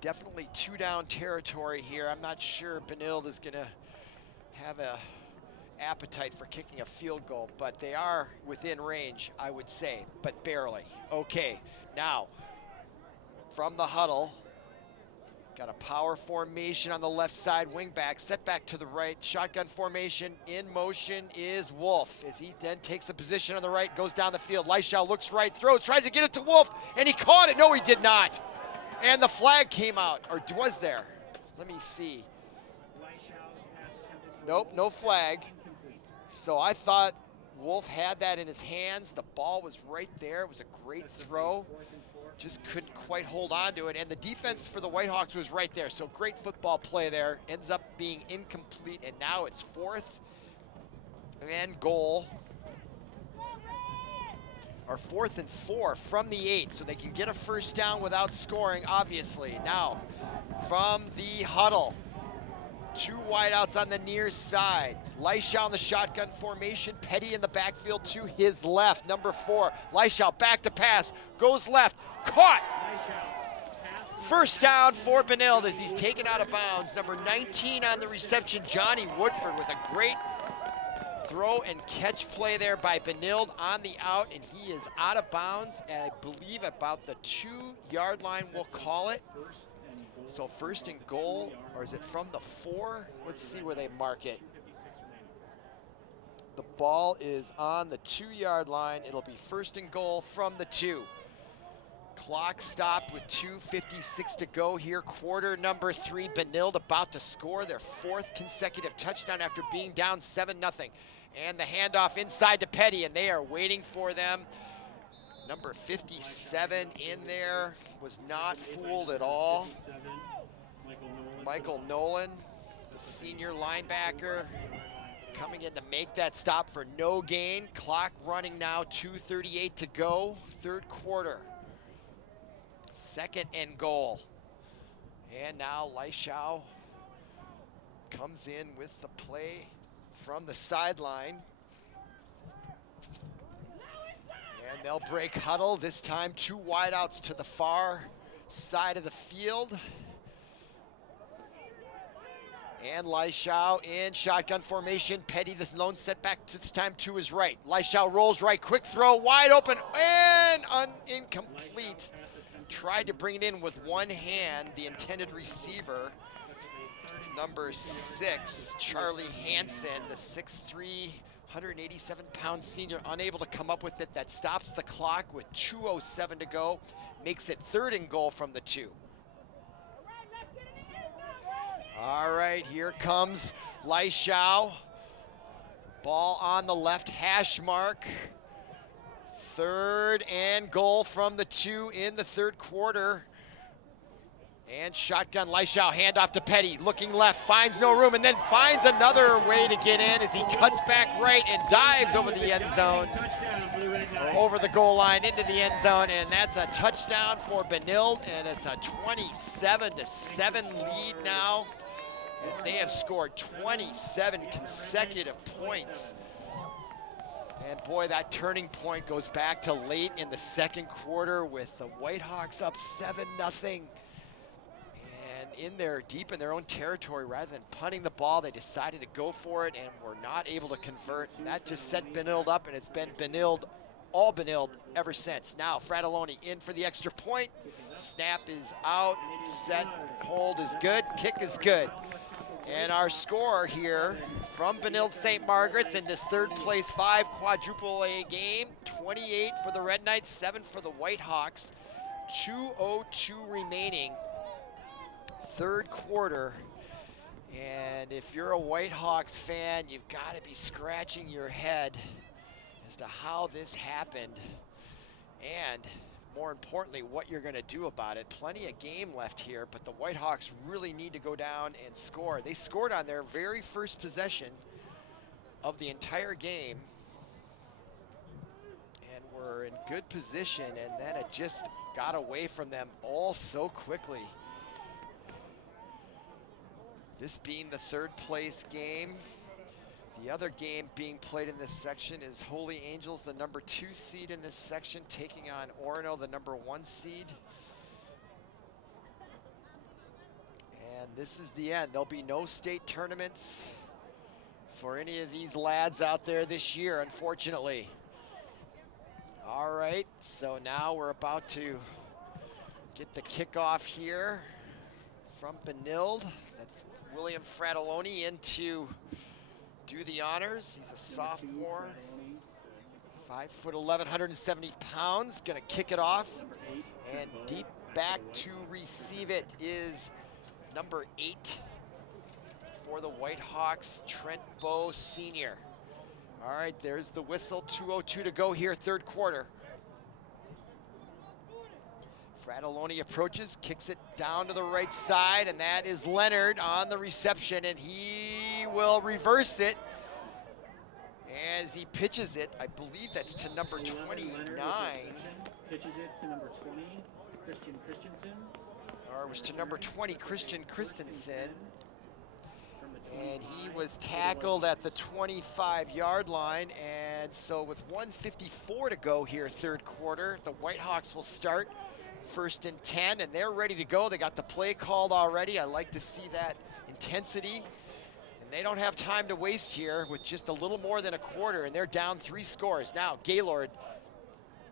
Definitely 2-down territory here. I'm not sure Benilde is going to have a appetite for kicking a field goal, but they are within range, I would say, but barely. Okay, now from the huddle, got a power formation on the left side, wing back, set back to the right, shotgun formation, in motion is Wolf, as he then takes a position on the right, goes down the field. Leishau looks right, throws, tries to get it to Wolf, and he caught it. No, he did not. And the flag came out, or was there? Let me see. Nope, no flag. So I thought Wolf had that in his hands. The ball was right there. It was a great throw. Just couldn't quite hold on to it. And the defense for the Whitehawks was right there. So great football play there. Ends up being incomplete. And now it's 4th and goal. Or 4th and 4 from the 8. So they can get a first down without scoring, obviously. Now from the huddle. 2 wideouts on the near side. Leishau in the shotgun formation. Petty in the backfield to his left. Number 4. Leishau back to pass. Goes left. Caught. First down for Benilde as he's taken out of bounds. Number 19 on the reception, Johnny Woodford, with a great throw and catch play there by Benilde on the out, and he is out of bounds, I believe about the 2-yard line, we'll call it. So 1st and goal, or is it from the 4? Let's see where they mark it. The ball is on the 2-yard line. It'll be 1st and goal from the 2. Clock stopped with 2:56 to go here. Quarter number 3, Benilde about to score their 4th consecutive touchdown after being down 7-0. And the handoff inside to Petty, and they are waiting for them. Number 57 in there, was not fooled at all. Michael Nolan, the senior linebacker, coming in to make that stop for no gain. Clock running now, 2:38 to go, 3rd quarter. 2nd and goal. And now Leishau comes in with the play from the sideline. And they'll break huddle, this time 2 wideouts to the far side of the field. And Leishau in shotgun formation. Petty, the lone setback, this time to his right. Leishau rolls right, quick throw, wide open, and incomplete. Tried to bring it in with one hand, the intended receiver. Number 6, Charlie Hansen, the 6'3", 187-pound senior, unable to come up with it. That stops the clock with 2:07 to go. Makes it 3rd and goal from the 2. All right, here comes Leishau. Ball on the left hash mark. 3rd and goal from the 2 in the 3rd quarter. And shotgun Leishau, handoff to Petty, looking left, finds no room, and then finds another way to get in as he cuts back right and dives over the end zone, or over the goal line into the end zone, and that's a touchdown for Benilde, and it's a 27-7 lead now, as they have scored 27 consecutive points. And boy, that turning point goes back to late in the 2nd quarter with the Whitehawks up 7-0. Deep in their own territory, rather than punting the ball, they decided to go for it and were not able to convert. And that just set Benilde up, and it's been Benilde, all Benilde ever since. Now Fratelloni in for the extra point. Snap is out, set, hold is good, kick is good. And our score here from Benilde-St. Margaret's in this 3rd place 5 quadruple A game, 28 for the Red Knights, 7 for the Whitehawks, 2:02 remaining. 3rd quarter, and if you're a Whitehawks fan, you've got to be scratching your head as to how this happened, and more importantly, what you're going to do about it. Plenty of game left here, but the Whitehawks really need to go down and score. They scored on their very first possession of the entire game, and were in good position, and then it just got away from them all so quickly. This being the 3rd place game. The other game being played in this section is Holy Angels, the number 2 seed in this section, taking on Orono, the number 1 seed. And this is the end. There'll be no state tournaments for any of these lads out there this year, unfortunately. All right, so now we're about to get the kickoff here from Benilde. That's William Fratelloni in to do the honors. He's a sophomore, 5'11", 170 pounds, gonna kick it off. And deep back to receive it is number 8 for the Whitehawks, Trent Bowe Sr. All right, there's the whistle, 2:02 to go here, 3rd quarter. Fratelloni approaches, kicks it down to the right side, and that is Leonard on the reception, and he will reverse it as he pitches it. I believe that's to number 29. Pitches it to number 20, Christian Christensen. Or it was to number 20, Christian Christensen. And he was tackled at the 25-yard line, and so with 1:54 to go here, 3rd quarter, the Whitehawks will start 1st and 10, and they're ready to go. They got the play called already. I like to see that intensity. And they don't have time to waste here with just a little more than a quarter, and they're down 3 scores. Now Gaylord,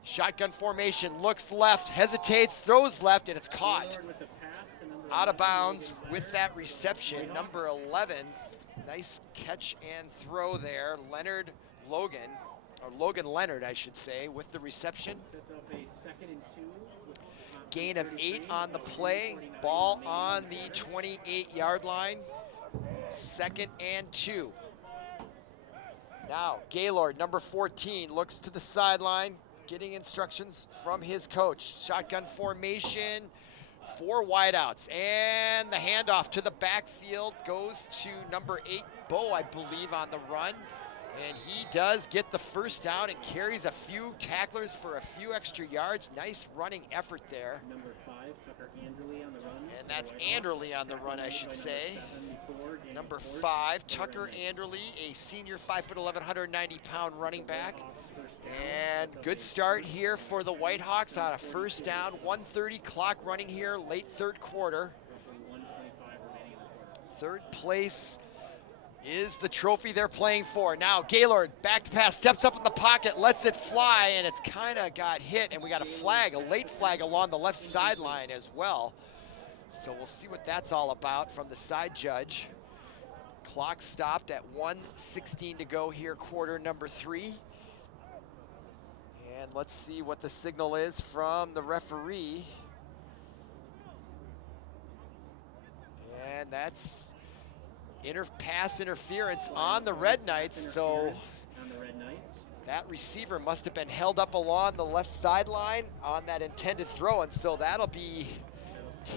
shotgun formation, looks left, hesitates, throws left, and it's caught. Out of bounds with that reception, number 11. Nice catch and throw there. Logan Leonard, I should say, with the reception. Sets up a 2nd and 2. Gain of 8 on the play. Ball on the 28-yard line. 2nd and 2. Now, Gaylord, number 14, looks to the sideline, getting instructions from his coach. Shotgun formation, 4 wideouts, and the handoff to the backfield goes to number 8, Bo, I believe, on the run. And he does get the first down and carries a few tacklers for a few extra yards. Nice running effort there. Number 5, Tucker Anderley on the run. And that's Anderley on the run, I should say. Number 5, Tucker Anderley, a senior 5'11", 190-pound running back. And good start here for the Whitehawks on a first down. 1:30 clock running here, late 3rd quarter. 3rd place is the trophy they're playing for. Now Gaylord, back to pass, steps up in the pocket, lets it fly, and it's kind of got hit, and we got a flag, a late flag along the left sideline as well. So we'll see what that's all about from the side judge. Clock stopped at 1:16 to go here, quarter number 3. And let's see what the signal is from the referee. And that's pass interference on the Red Knights, so that receiver must have been held up along the left sideline on that intended throw, and so that'll be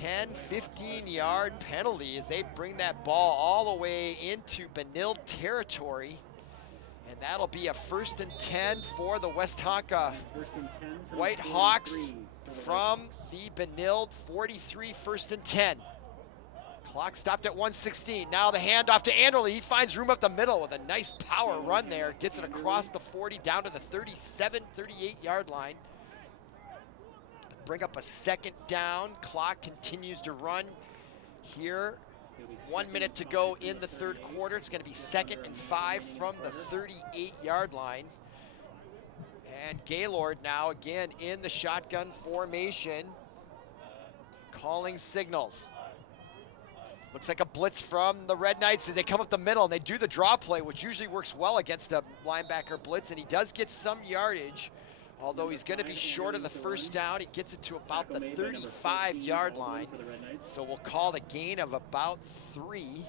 10, 15-yard penalty as they bring that ball all the way into Benilde territory, and that'll be a 1st and 10 for the Westonka Whitehawks from the Benilde 43, 1st and 10. Clock stopped at 1:16. Now the handoff to Anderley. He finds room up the middle with a nice power run there. Gets it across the 40 down to the 37, 38-yard line. Bring up a 2nd down. Clock continues to run here. 1 minute to go in the 3rd quarter. It's going to be 2nd and 5 from the 38-yard line. And Gaylord now again in the shotgun formation, calling signals. Looks like a blitz from the Red Knights as they come up the middle, and they do the draw play, which usually works well against a linebacker blitz, and he does get some yardage, although he's going to be short of the first down. He gets it to about the 35-yard line, so we'll call the gain of about 3.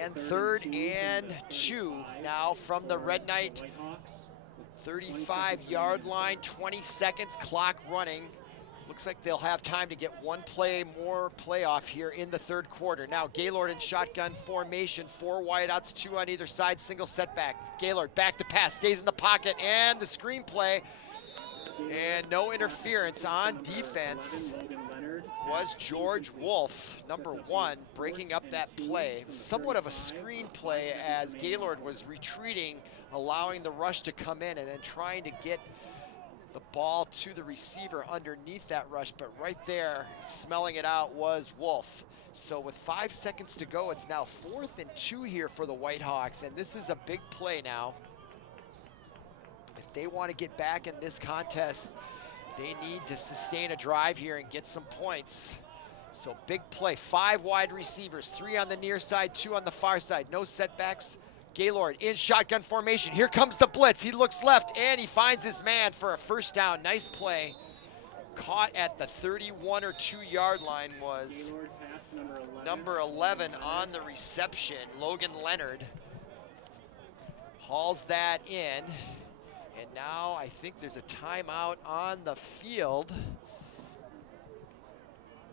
And 3rd and 2 now from the Red Knight 35-yard line, 20 seconds, clock running. Looks like they'll have time to get one more playoff here in the 3rd quarter. Now Gaylord in shotgun formation, 4 wideouts, 2 on either side, single setback. Gaylord back to pass, stays in the pocket, and the screen play. And no interference on defense was George Wolf, number 1, breaking up that play. Somewhat of a screen play as Gaylord was retreating, allowing the rush to come in and then trying to get the ball to the receiver underneath that rush, but right there, smelling it out was Wolf. So with 5 seconds to go, it's now 4th and 2 here for the Whitehawks, and this is a big play now. If they want to get back in this contest, they need to sustain a drive here and get some points. So big play, 5 wide receivers, 3 on the near side, 2 on the far side, no setbacks. Gaylord in shotgun formation. Here comes the blitz. He looks left and he finds his man for a first down. Nice play. Caught at the 31 or 2-yard line was number 11 on the reception, Logan Leonard. Hauls that in. And now I think there's a timeout on the field.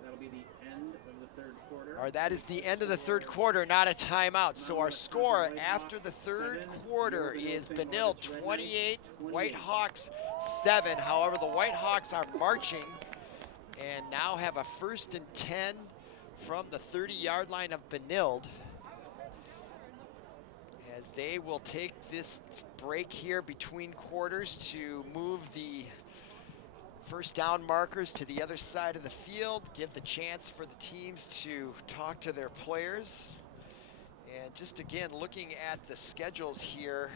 That'll be the end of the 3rd quarter. Or that is the end of the 3rd quarter, not a timeout. So our score after the 3rd quarter is Benilde 28, Whitehawks 7. However, the Whitehawks are marching and now have a 1st and 10 from the 30-yard line of Benilde, as they will take this break here between quarters to move the first down markers to the other side of the field, give the chance for the teams to talk to their players. And just again, looking at the schedules here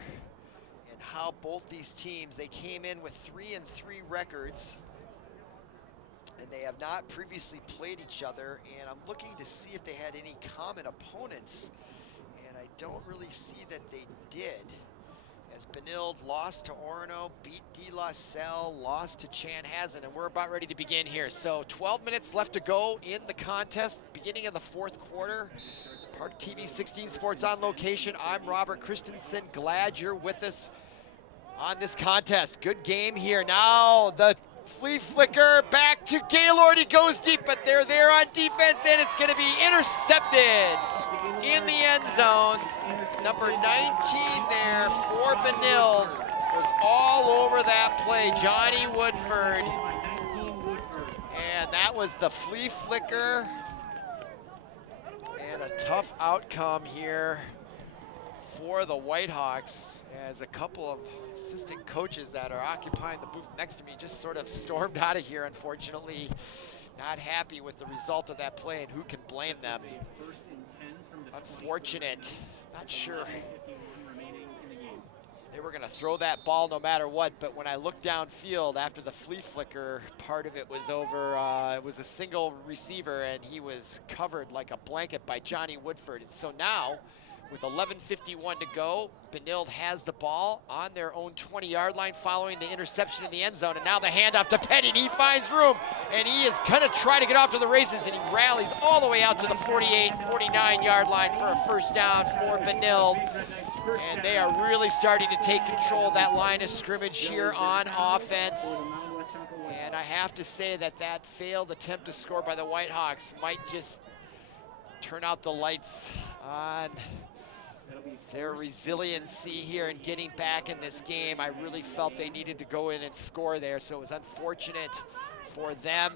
and how both these teams, they came in with 3-3 records, and they have not previously played each other. And I'm looking to see if they had any common opponents, and I don't really see that they did, as Benilde lost to Orono, beat De La Salle, lost to Chanhassen, and we're about ready to begin here. So 12 minutes left to go in the contest, beginning of the fourth quarter. ParkTV 16 Sports on location. I'm Robert Christensen. Glad you're with us on this contest. Good game here. Now the flea flicker back to Gaylord. He goes deep, but they're there on defense, and it's going to be intercepted in the end zone. Number 19 there for Benilde was all over that play. Johnny Woodford. And that was the flea flicker. And a tough outcome here for the Whitehawks, as a couple of assistant coaches that are occupying the booth next to me just sort of stormed out of here, unfortunately. Not happy with the result of that play, and who can blame them? Unfortunate. Not sure they were going to throw that ball no matter what, but when I looked downfield after the flea flicker, part of it was over. It was a single receiver, and he was covered like a blanket by Johnny Woodford. And so now, with 11:51 to go, Benilde has the ball on their own 20-yard line following the interception in the end zone. And now the handoff to Petty, and he finds room, and he is going to try to get off to the races, and he rallies all the way out to the 48, 49-yard line for a first down for Benilde. And they are really starting to take control of that line of scrimmage here on offense. And I have to say that that failed attempt to score by the Whitehawks might just turn out the lights on their resiliency here in getting back in this game. I really felt they needed to go in and score there, so it was unfortunate for them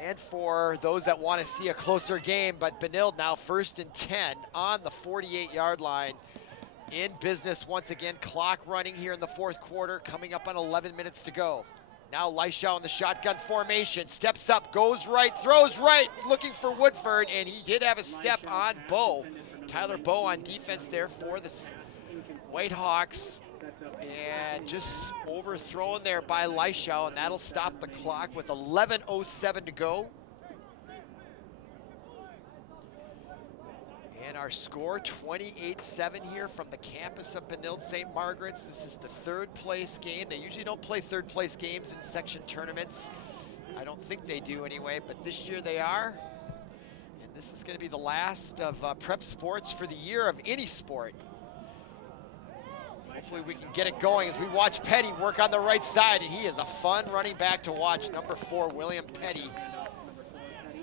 and for those that want to see a closer game. But Benilde now 1st and 10 on the 48-yard line, in business once again. Clock running here in the fourth quarter, coming up on 11 minutes to go. Now Leishow in the shotgun formation, steps up, goes right, throws right, looking for Woodford, and he did have a step on Bowe. Tyler Bowe on defense there for the Whitehawks, and just overthrown there by Leishow, and that'll stop the clock with 11:07 to go. And our score, 28-7 here from the campus of Benilde-St. Margaret's. This is the third place game. They usually don't play third place games in section tournaments. I don't think they do anyway, but this year they are. And this is going to be the last of prep sports for the year of any sport. Hopefully we can get it going as we watch Petty work on the right side, and he is a fun running back to watch. Number 4, William Petty.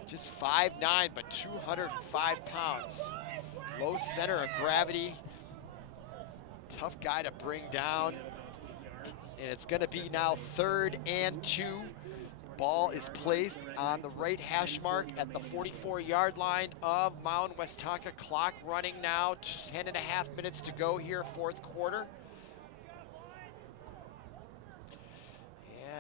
Just 5'9", but 205 pounds. Low center of gravity. Tough guy to bring down. And it's going to be now 3rd and 2. Ball is placed on the right hash mark at the 44-yard line of Mound Westonka. Clock running now, 10.5 minutes to go here, fourth quarter.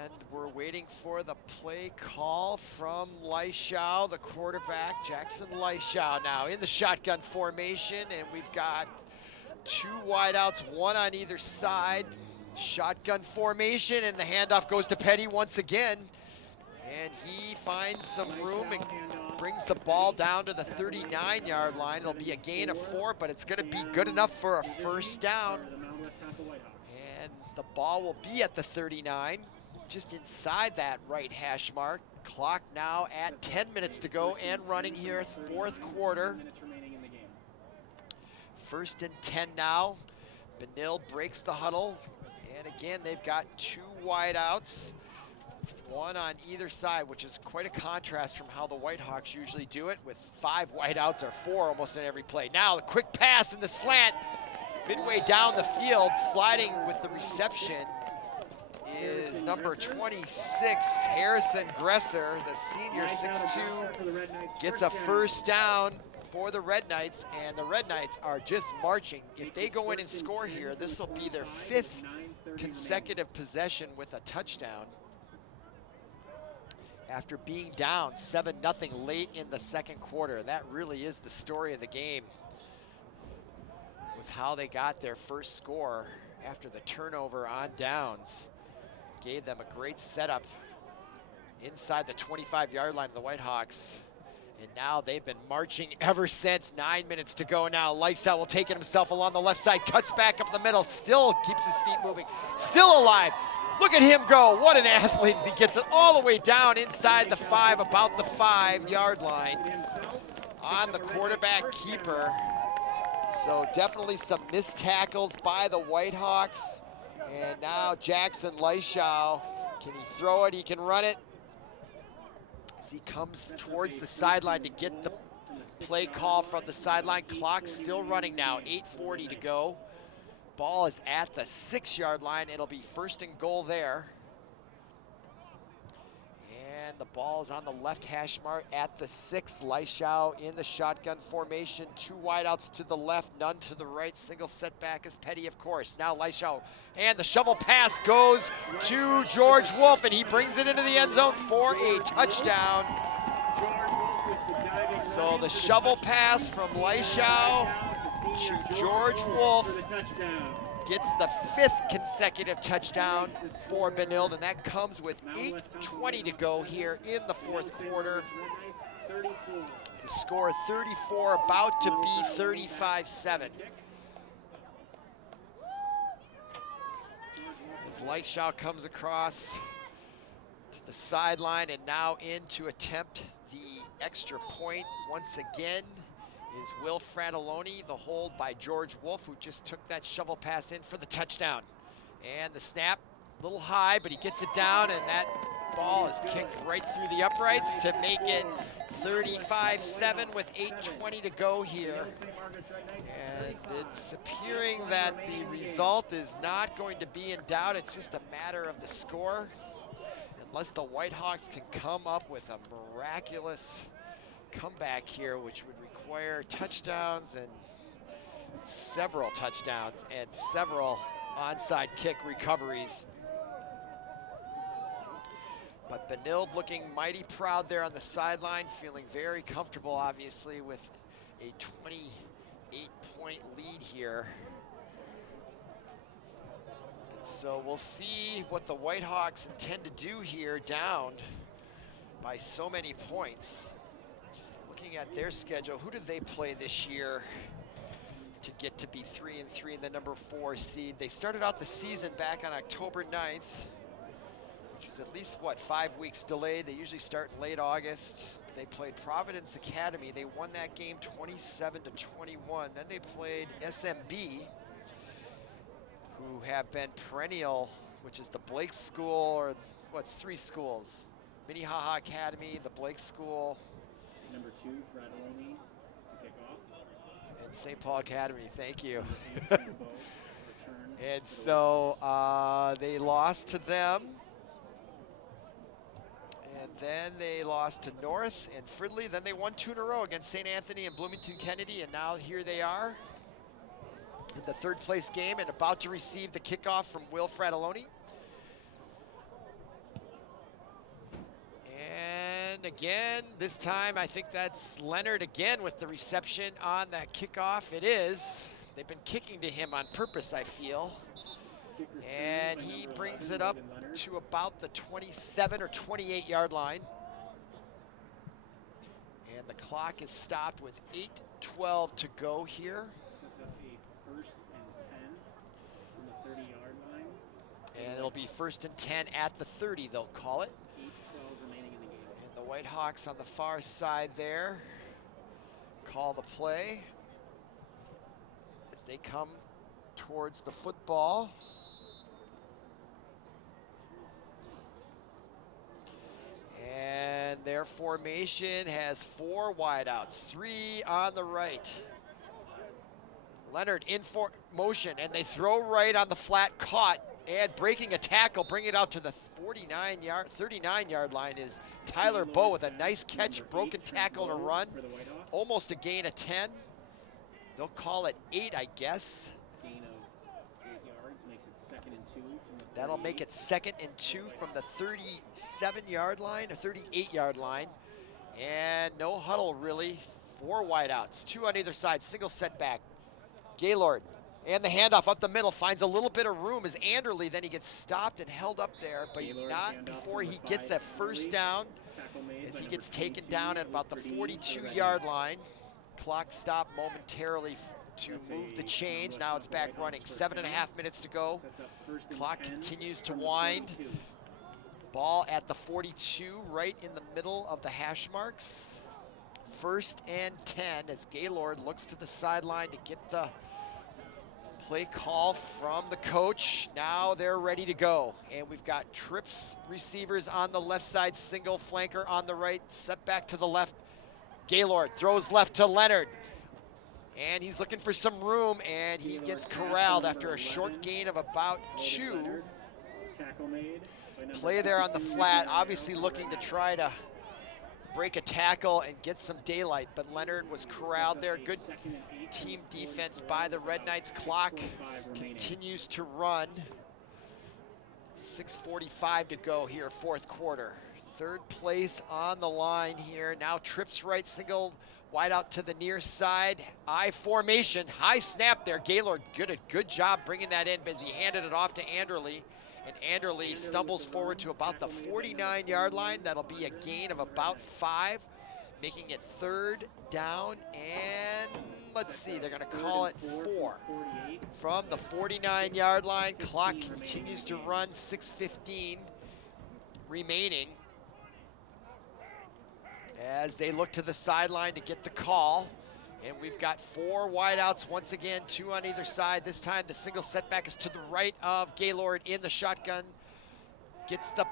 And we're waiting for the play call from Leishow, the quarterback, Jackson Leishow, now in the shotgun formation, and we've got 2 wideouts, 1 on either side. Shotgun formation, and the handoff goes to Petty once again, and he finds some room and brings the ball down to the 39-yard line. It'll be a gain of 4, but it's going to be good enough for a first down, and the ball will be at the 39. Just inside that right hash mark. Clock now at 10 minutes to go and running here, fourth quarter. 1st and 10 now. Benilde breaks the huddle. And again, they've got 2 wideouts, 1 on either side, which is quite a contrast from how the Whitehawks usually do it, with 5 wideouts or 4 almost in every play. Now the quick pass in the slant, midway down the field, sliding with the reception is number 26, Harrison Gresser, the senior, 6'2", gets a first down for the Red Knights, and the Red Knights are just marching. If they go in and score here, this will be their 5th consecutive possession with a touchdown after being down 7-0 late in the second quarter. That really is the story of the game, was how they got their first score after the turnover on downs. Gave them a great setup inside the 25-yard line of the Whitehawks. And now they've been marching ever since. 9 minutes to go now. Lifestyle will take it himself along the left side, cuts back up the middle, still keeps his feet moving, still alive. Look at him go. What an athlete as he gets it all the way down inside the 5, about the 5-yard line on the quarterback keeper. So definitely some missed tackles by the Whitehawks. And now Jackson Leishow, can he throw it? He can run it. As he comes towards the sideline to get the play call from the sideline. Clock still running now, 8:40 to go. Ball is at the 6-yard line. It'll be first and goal there. And the ball is on the left hash mark at the 6. Leishow in the shotgun formation. 2 wideouts to the left, none to the right. Single setback is Petty, of course. Now Leishow, and the shovel pass goes to George Wolf, and he brings it into the end zone for a touchdown. So the shovel pass from Leishow to George Wolf gets the 5th consecutive touchdown for Benilde, and that comes with 8:20 to go here in the 4th quarter. The score 34, about to be 35-7. As Leishow comes across to the sideline and now in to attempt the extra point once again is Will Fratelloni, the hold by George Wolf, who just took that shovel pass in for the touchdown. And the snap, a little high, but he gets it down, and that ball is kicked right through the uprights to make it 35-7 with 8:20 to go here. And it's appearing that the result is not going to be in doubt. It's just a matter of the score. Unless the Whitehawks can come up with a miraculous comeback here, which would require touchdowns and several touchdowns and several onside kick recoveries. But Benilde looking mighty proud there on the sideline, feeling very comfortable, obviously, with a 28-point lead here. So we'll see what the Whitehawks intend to do here, down by so many points. Looking at their schedule, who did they play this year to get to be 3-3 in the number 4 seed? They started out the season back on October 9th, which was at least, what, 5 weeks delayed. They usually start in late August. They played Providence Academy. They won that game 27-21. Then they played SMB, who have been perennial, which is the Blake School, or what's 3 schools? Minnehaha Academy, the Blake School. Number 2, Fratelloni to kick off. And St. Paul Academy, thank you. And so they lost to them. And then they lost to North and Fridley. Then they won 2 in a row against St. Anthony and Bloomington Kennedy. And now here they are in the 3rd place game and about to receive the kickoff from Will Fratelloni. And again, this time I think that's Leonard again with the reception on that kickoff. It is. They've been kicking to him on purpose, I feel. And he brings it up to about the 27 or 28-yard line. And the clock is stopped with 8:12 to go here. Sets up a 1st and 10 from the 30-yard line. And it'll be 1st and 10 at the 30, they'll call it. 8:12 remaining in the game. And the Whitehawks on the far side there call the play as they come towards the football. And their formation has 4 wideouts, 3 on the right. Leonard in for motion, and they throw right on the flat, caught, and breaking a tackle, bring it out to the 39-yard line is Tyler Bowe with a nice catch, broken tackle and a run. Almost a gain of 10. They'll call it 8, I guess. Gain of 8 yards makes it 2nd and 2 from the That'll make it 2nd and 2 from the 37-yard line, or 38-yard line. And no huddle, really. 4 wideouts, 2 on either side, single setback. Gaylord And the handoff up the middle finds a little bit of room as Anderle, then he gets stopped and held up there, but not before he gets that first down as he gets taken down at about the 42-yard line. Clock stopped momentarily to move the change. Now it's back running. 7.5 minutes to go. Clock continues to wind. Ball at the 42, right in the middle of the hash marks. 1st and 10 as Gaylord looks to the sideline to get the play call from the coach. Now they're ready to go. And we've got trips receivers on the left side, single flanker on the right, set back to the left. Gaylord throws left to Leonard. And he's looking for some room, and he gets corralled after a short gain of about 2. Play there on the flat, obviously looking to try to break a tackle and get some daylight, but Leonard was corralled there. Good team defense by the Red Knights. Clock continues to run. 6:45 to go here, 4th quarter. 3rd place on the line here. Now trips right, single wide out to the near side. I formation, high snap there. Gaylord, good job bringing that in, as he handed it off to Anderle. And Anderle stumbles forward to about the 49-yard line. That'll be a gain of about 5, making it 3rd down. And let's see, they're going to call it 4. From the 49-yard line, clock continues to run, 6:15 remaining. As they look to the sideline to get the call. And we've got 4 wideouts once again, 2 on either side. This time the single setback is to the right of Gaylord in the shotgun. Gets the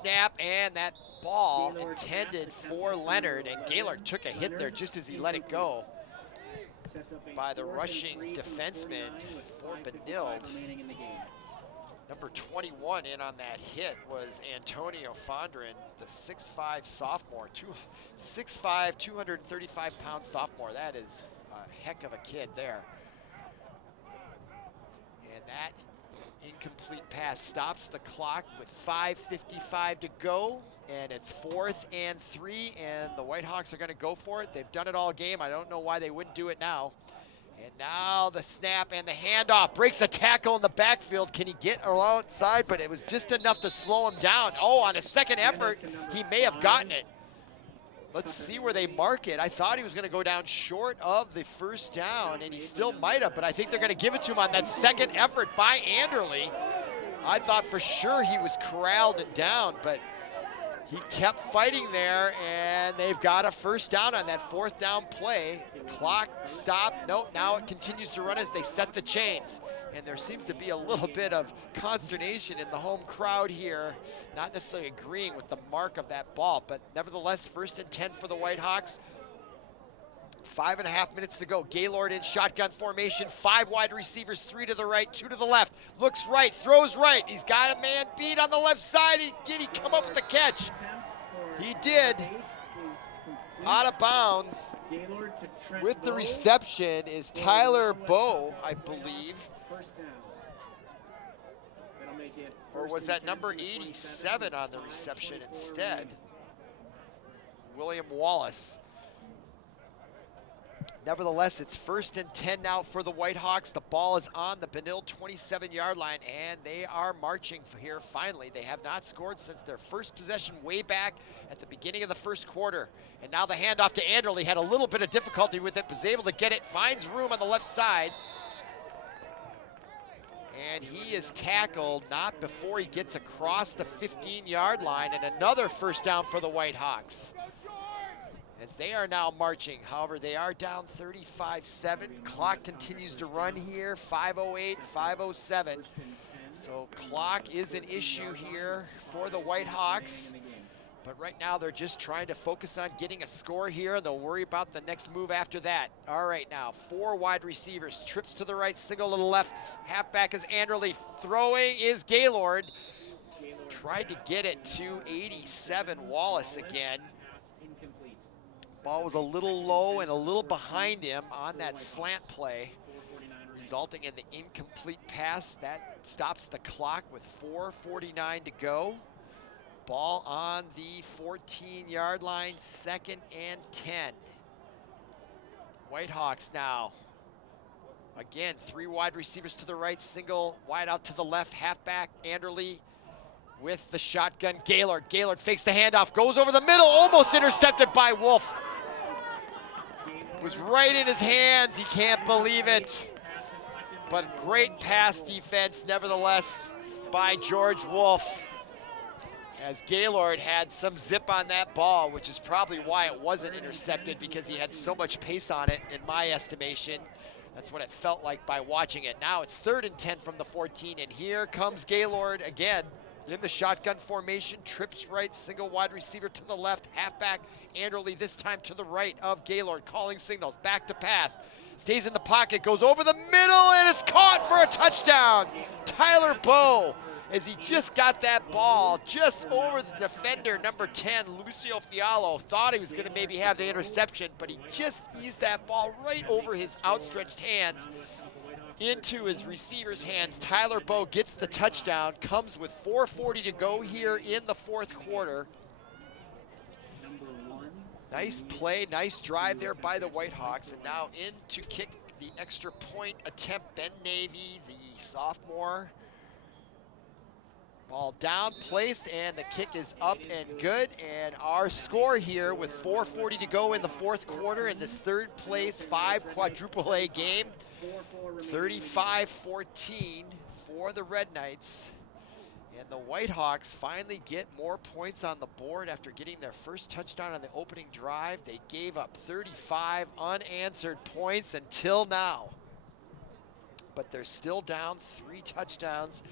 snap, and that ball intended for Leonard. And Gaylord took a hit there just as he let it go by the rushing defenseman for Benilde. Number 21 in on that hit was Antonio Fondren, the 6'5" sophomore, 6'5", 235-pound sophomore. That is a heck of a kid there. And that incomplete pass stops the clock with 5:55 to go, and it's 4th and 3, and the Whitehawks are going to go for it. They've done it all game. I don't know why they wouldn't do it now. And now the snap and the handoff, breaks a tackle in the backfield. Can he get alongside? But it was just enough to slow him down. Oh, on a second effort, he may have gotten it. Let's see where they mark it. I thought he was going to go down short of the 1st down, and he still might have, but I think they're going to give it to him on that second effort by Anderle. I thought for sure he was corralled and down, but he kept fighting there, and they've got a 1st down on that 4th down play. Clock stopped. Nope, now it continues to run as they set the chains. And there seems to be a little bit of consternation in the home crowd here, not necessarily agreeing with the mark of that ball, but nevertheless, 1st and 10 for the Whitehawks. 5.5 minutes to go. Gaylord in shotgun formation, 5 wide receivers, 3 to the right, 2 to the left. Looks right, throws right. He's got a man beat on the left side. Did he come up with the catch? He did. Out of bounds. With the reception is Tyler Bowe, I believe. Or was that number 87 on the reception instead? William Wallace. Nevertheless, it's 1st and 10 now for the Whitehawks. The ball is on the Benilde 27-yard line, and they are marching here finally. They have not scored since their first possession way back at the beginning of the 1st quarter. And now the handoff to Anderle. Had a little bit of difficulty with it, was able to get it, finds room on the left side. And he is tackled not before he gets across the 15-yard line, and another 1st down for the Whitehawks. As they are now marching. However, they are down 35-7. Clock continues to run here, 5:08, 5:07. So clock is an issue here for the Whitehawks. But right now they're just trying to focus on getting a score here. They'll worry about the next move after that. All right, now 4 wide receivers. Trips to the right, single to the left. Halfback is Anderle. Throwing is Gaylord. Tried to get it to 87, Wallace again. Ball was a little low and a little behind him on that slant play, resulting in the incomplete pass. That stops the clock with 4:49 to go. Ball on the 14-yard line, 2nd and 10. Whitehawks now Again, 3 wide receivers to the right, single wide out to the left, halfback, Anderle with the shotgun, Gaylord. Gaylord fakes the handoff, goes over the middle, almost intercepted by Wolf. Was right in his hands, he can't believe it. But great pass defense, nevertheless, by George Wolf. As Gaylord had some zip on that ball, which is probably why it wasn't intercepted, because he had so much pace on it, in my estimation. That's what it felt like by watching it. Now it's 3rd and 10 from the 14, and here comes Gaylord again in the shotgun formation, trips right, single wide receiver to the left, halfback, Anderle this time to the right of Gaylord, calling signals, back to pass, stays in the pocket, goes over the middle, and it's caught for a touchdown. Tyler Bowe, as he just got that ball just over the defender, number 10, Lucio Fialo, thought he was gonna maybe have the interception, but he just eased that ball right over his outstretched hands into his receiver's hands. Tyler Bowe gets the touchdown, comes with 4:40 to go here in the 4th quarter. Nice play, nice drive there by the Whitehawks, and now in to kick the extra point attempt, Ben Navy, the sophomore. Ball down, placed, and the kick is up and good. And our score here with 4:40 to go in the 4th quarter in this 3rd place 5 quadruple A game, 35-14 for the Red Knights. And the Whitehawks finally get more points on the board after getting their first touchdown on the opening drive. They gave up 35 unanswered points until now. But they're still down 3 touchdowns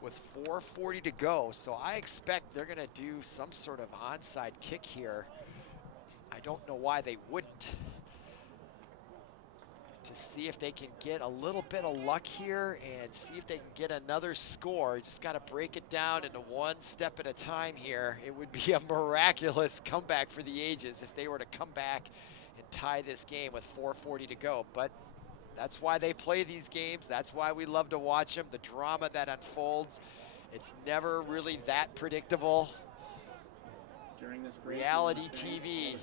with 4:40 to go. So I expect they're gonna do some sort of onside kick here. I don't know why they wouldn't. To see if they can get a little bit of luck here and see if they can get another score. You just gotta break it down into one step at a time here. It would be a miraculous comeback for the ages if they were to come back and tie this game with 4:40 to go. But that's why they play these games. That's why we love to watch them. The drama that unfolds, it's never really that predictable. Reality TV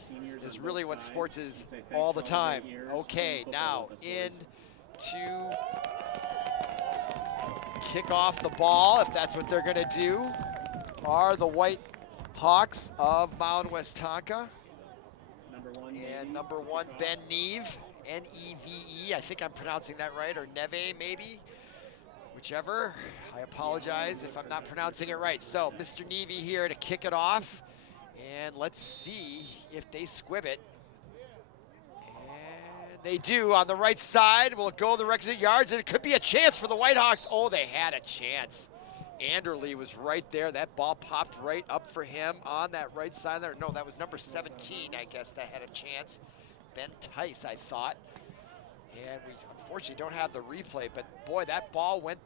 is really what sports is all the time. Okay, now in to kick off the ball, if that's what they're gonna do, are the White Hawks of Mound Westonka. And number 1, Ben Neve, N-E-V-E, I think I'm pronouncing that right, or Neve maybe, whichever. I apologize if I'm not pronouncing it right. So Mr. Neve here to kick it off, and let's see if they squib it. And they do on the right side. Will it go the requisite yards? And it could be a chance for the Whitehawks. Oh, they had a chance. Anderle was right there. That ball popped right up for him on that right side there. No, that was number 17, I guess, that had a chance. Ben Tice, I thought. And we unfortunately don't have the replay, but boy, that ball went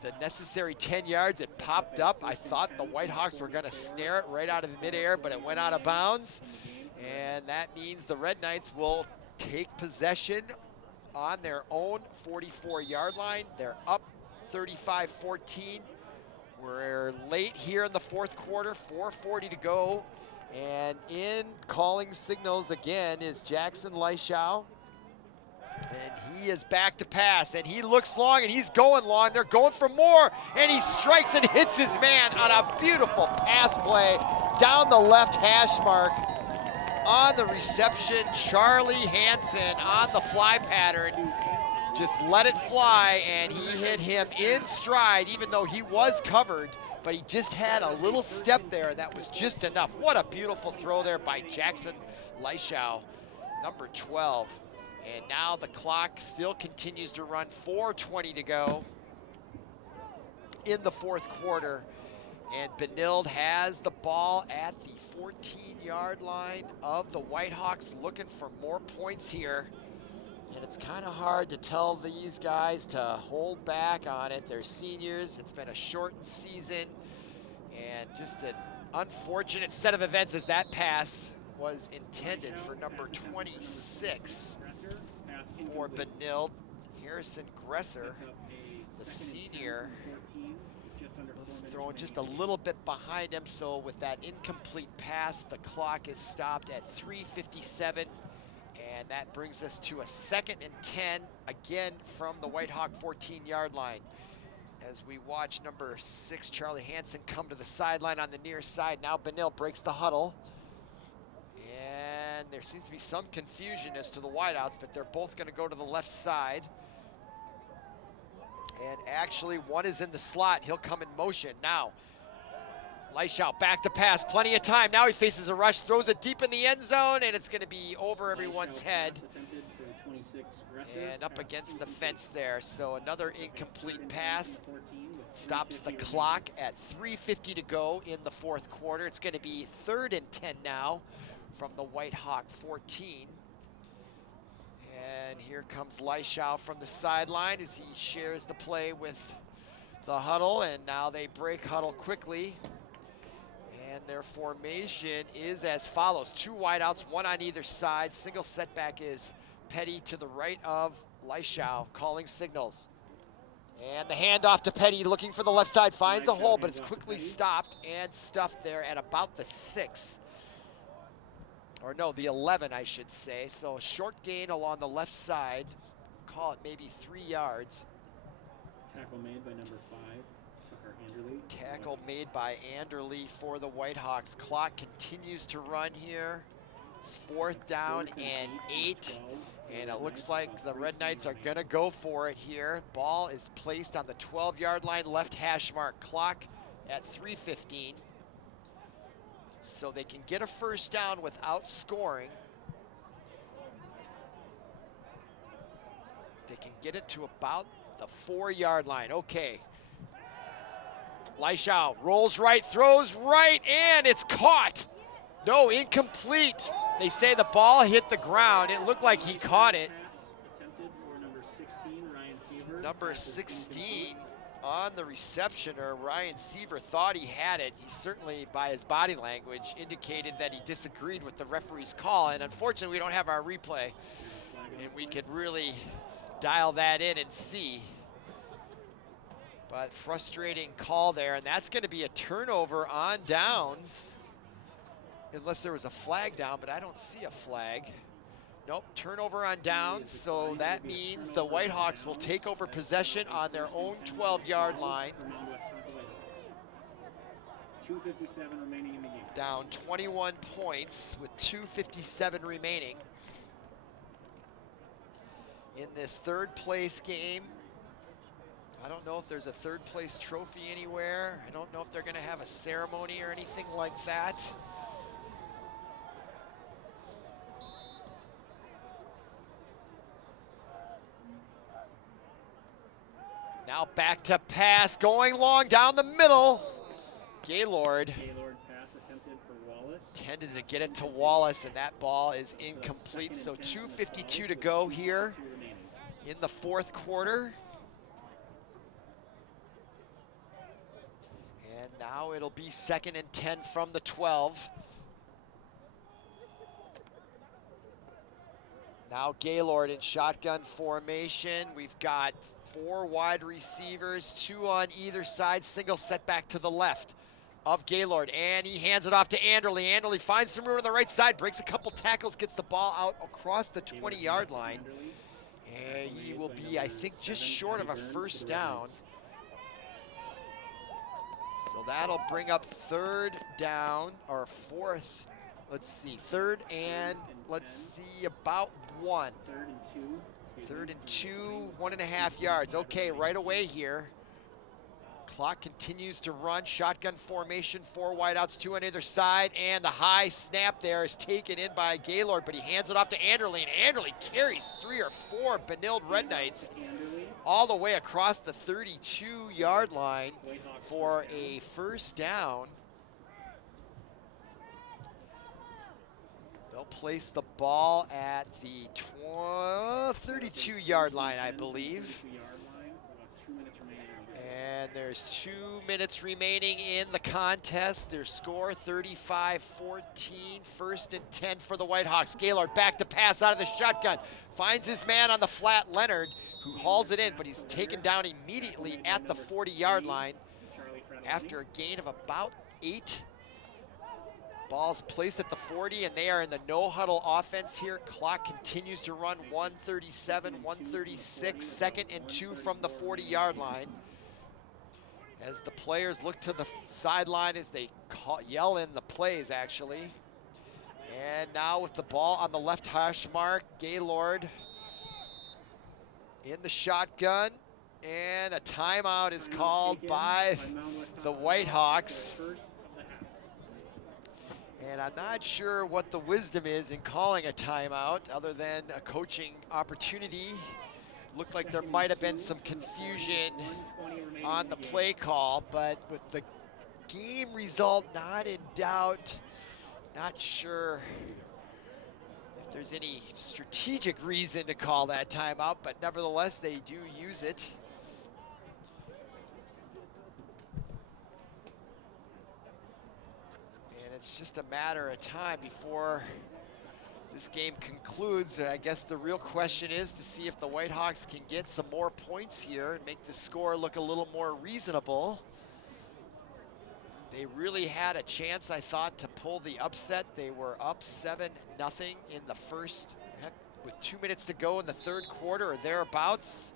the necessary 10 yards. It popped up. I thought the Whitehawks were gonna snare it right out of the midair, but it went out of bounds. And that means the Red Knights will take possession on their own 44-yard line. They're up 35-14. We're late here in the 4th quarter, 4:40 to go. And in calling signals again is Jackson Leishow. And he is back to pass, and he looks long, and he's going long. They're going for more, and he strikes and hits his man on a beautiful pass play down the left hash mark. On the reception, Charlie Hansen on the fly pattern. Just let it fly, and he hit him in stride, even though he was covered, but he just had a little step there, and that was just enough. What a beautiful throw there by Jackson Leishow, number 12. And now the clock still continues to run, 4:20 to go in the 4th quarter. And Benilde has the ball at the 14-yard line of the Whitehawks, looking for more points here. And it's kind of hard to tell these guys to hold back on it. They're seniors. It's been a shortened season. And just an unfortunate set of events as that pass was intended for number 26 for Benilde. Harrison Gresser, the senior, throwing just a little bit behind him. So with that incomplete pass, the clock is stopped at 3:57. And that brings us to a 2nd and 10, again from the Whitehawk 14-yard line. As we watch number 6, Charlie Hansen, come to the sideline on the near side. Now Benilde breaks the huddle. And there seems to be some confusion as to the wideouts, but they're both going to go to the left side. And actually, one is in the slot. He'll come in motion. Now, Leishout back to pass, plenty of time. Now he faces a rush, throws it deep in the end zone, and it's going to be over everyone's head. And up against the fence there. So another incomplete pass. Stops the clock at 3:50 to go in the 4th quarter. It's going to be 3rd and 10 now from the Whitehawk 14. And here comes Leishout from the sideline as he shares the play with the huddle. And now they break huddle quickly. And their formation is as follows. 2 wideouts, 1 on either side. Single setback is Petty to the right of Leishout, calling signals. And the handoff to Petty, looking for the left side, finds a hole, but it's quickly stopped and stuffed there at about the 6. Or no, the 11, I should say. So a short gain along the left side. Call it maybe 3 yards. Tackle made by number 5, Tucker Anderley. Tackle made by Anderley for the Whitehawks. Clock continues to run here. It's 4th down and 8. And it looks like the Red Knights are gonna go for it here. Ball is placed on the 12-yard line, left hash mark. Clock at 3:15. So they can get a first down without scoring. They can get it to about the 4-yard line. Okay. Leishout rolls right, throws right, and it's caught. No, incomplete. They say the ball hit the ground. It looked like he caught it. Number 16 on the reception, or Ryan Seaver thought he had it. He certainly, by his body language, indicated that he disagreed with the referee's call. And unfortunately, we don't have our replay. And we could really dial that in and see. But frustrating call there, and that's going to be a turnover on downs. Unless there was a flag down, but I don't see a flag. Nope, turnover on downs, so that means the Whitehawks will take over possession on their own 12-yard line. 2:57 remaining in the game. Down 21 points with 2:57 remaining in this 3rd place game. I don't know if there's a 3rd place trophy anywhere. I don't know if they're gonna have a ceremony or anything like that. Now back to pass, going long down the middle. Gaylord pass attempted for Wallace. Tended to get it to Wallace, and that ball is incomplete. So 2:52 to go here in the 4th quarter. And now it'll be 2nd and 10 from the 12. Now Gaylord in shotgun formation. We've got 4 wide receivers, 2 on either side, single setback to the left of Gaylord, and he hands it off to Anderley. Anderley finds some room on the right side, breaks a couple tackles, gets the ball out across the 20-yard line, and he will be, I think, just short of a first down. So that'll bring up 3rd down, or 4th, let's see, 3rd and, let's see, about 1. 3rd and 2, 1.5 yards. Okay, right away here. Clock continues to run. Shotgun formation, 4 wideouts, 2 on either side, and the high snap there is taken in by Gaylord, but he hands it off to Anderley, and Anderley carries 3 or 4 Benilde Red Knights all the way across the 32-yard line for a first down. They'll place the ball at the 32-yard line, I believe. And there's 2 minutes remaining in the contest. Their score 35-14, 1st and 10 for the Whitehawks. Gaylord back to pass out of the shotgun. Finds his man on the flat, Leonard, who hauls it in, but he's taken down immediately at the 40-yard line after a gain of about 8. Ball's placed at the 40, and they are in the no-huddle offense here. Clock continues to run, 137, 136, 2nd and 2 from the 40-yard line. As the players look to the sideline as they yell in the plays, actually. And now with the ball on the left hash mark, Gaylord in the shotgun. And a timeout is called by the Whitehawks. And I'm not sure what the wisdom is in calling a timeout other than a coaching opportunity. Looked like there might have been some confusion on the play call, but with the game result not in doubt, not sure if there's any strategic reason to call that timeout, but nevertheless, they do use it. And it's just a matter of time before this game concludes. I guess the real question is to see if the Whitehawks can get some more points here and make the score look a little more reasonable. They really had a chance, I thought, to pull the upset. They were up 7-0 in the first, with 2 minutes to go in the third quarter or thereabouts.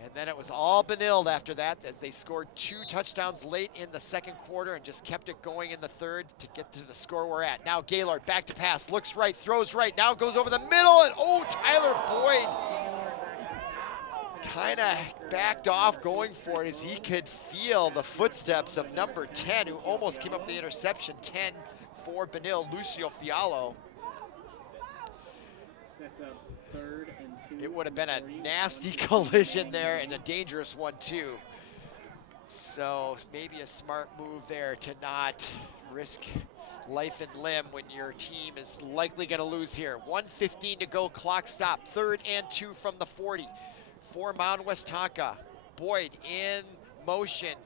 And then it was all Benilde after that as they scored 2 touchdowns late in the second quarter and just kept it going in the third to get to the score we're at. Now Gaylord back to pass, looks right, throws right, now goes over the middle, and oh, Tyler Boyd kind of backed off going for it as he could feel the footsteps of number 10, who almost came up with the interception. 10 for Benilde, Lucio Fialo. Sets up 3rd and 2. It would have been a nasty collision there and a dangerous one too. So maybe a smart move there to not risk life and limb when your team is likely going to lose here. 1:15 to go, clock stop. 3rd and 2 from the 40 for Mound Westonka. Boyd in motion.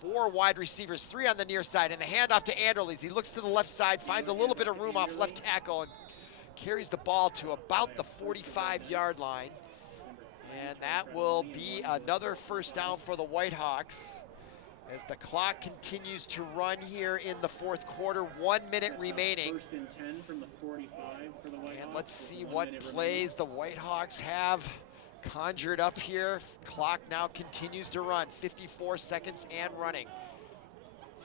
4 wide receivers, 3 on the near side, and a handoff to Anderles. He looks to the left side, finds a little bit of room off left tackle, and carries the ball to about the 45-yard line. And that will be another first down for the Whitehawks as the clock continues to run here in the fourth quarter. 1 minute remaining. 1st and 10 from the 45 for the Whitehawks. And let's see what plays the Whitehawks have conjured up here. Clock now continues to run. 54 seconds and running.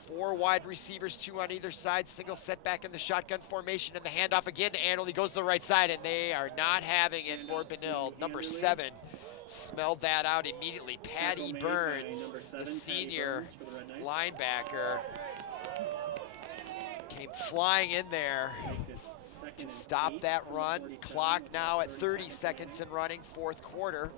4 wide receivers, 2 on either side. Single setback in the shotgun formation, and the handoff again to Anderle. He goes to the right side, and they are not having it for Benilde. Number 7 smelled that out immediately. Patty Burns, the senior linebacker, came flying in there to stop that run. Clock now at 30 seconds and running, fourth quarter.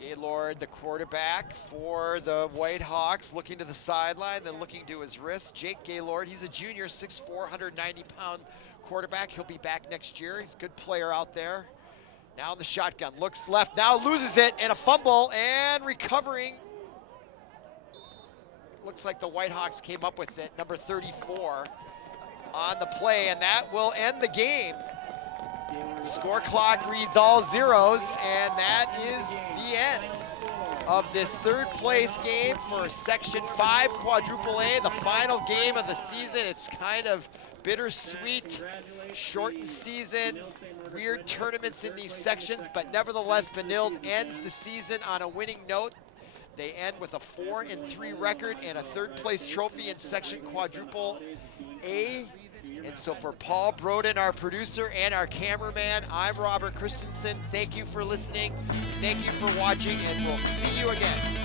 Gaylord, the quarterback for the Whitehawks, looking to the sideline, then looking to his wrist. Jake Gaylord, he's a junior, 6'4", 190-pound quarterback. He'll be back next year. He's a good player out there. Now in the shotgun, looks left, now loses it, and a fumble, and recovering. Looks like the Whitehawks came up with it, number 34 on the play, and that will end the game. The score clock reads all zeros, and that is the end of this third place game for Section 5 Quadruple A, the final game of the season. It's kind of bittersweet, shortened season, weird tournaments in these sections, but nevertheless, Benilde ends the season on a winning note. They end with a 4-3 record and a third place trophy in Section Quadruple A. And so for Paul Broden, our producer, and our cameraman, I'm Robert Christensen. Thank you for listening. Thank you for watching, and we'll see you again.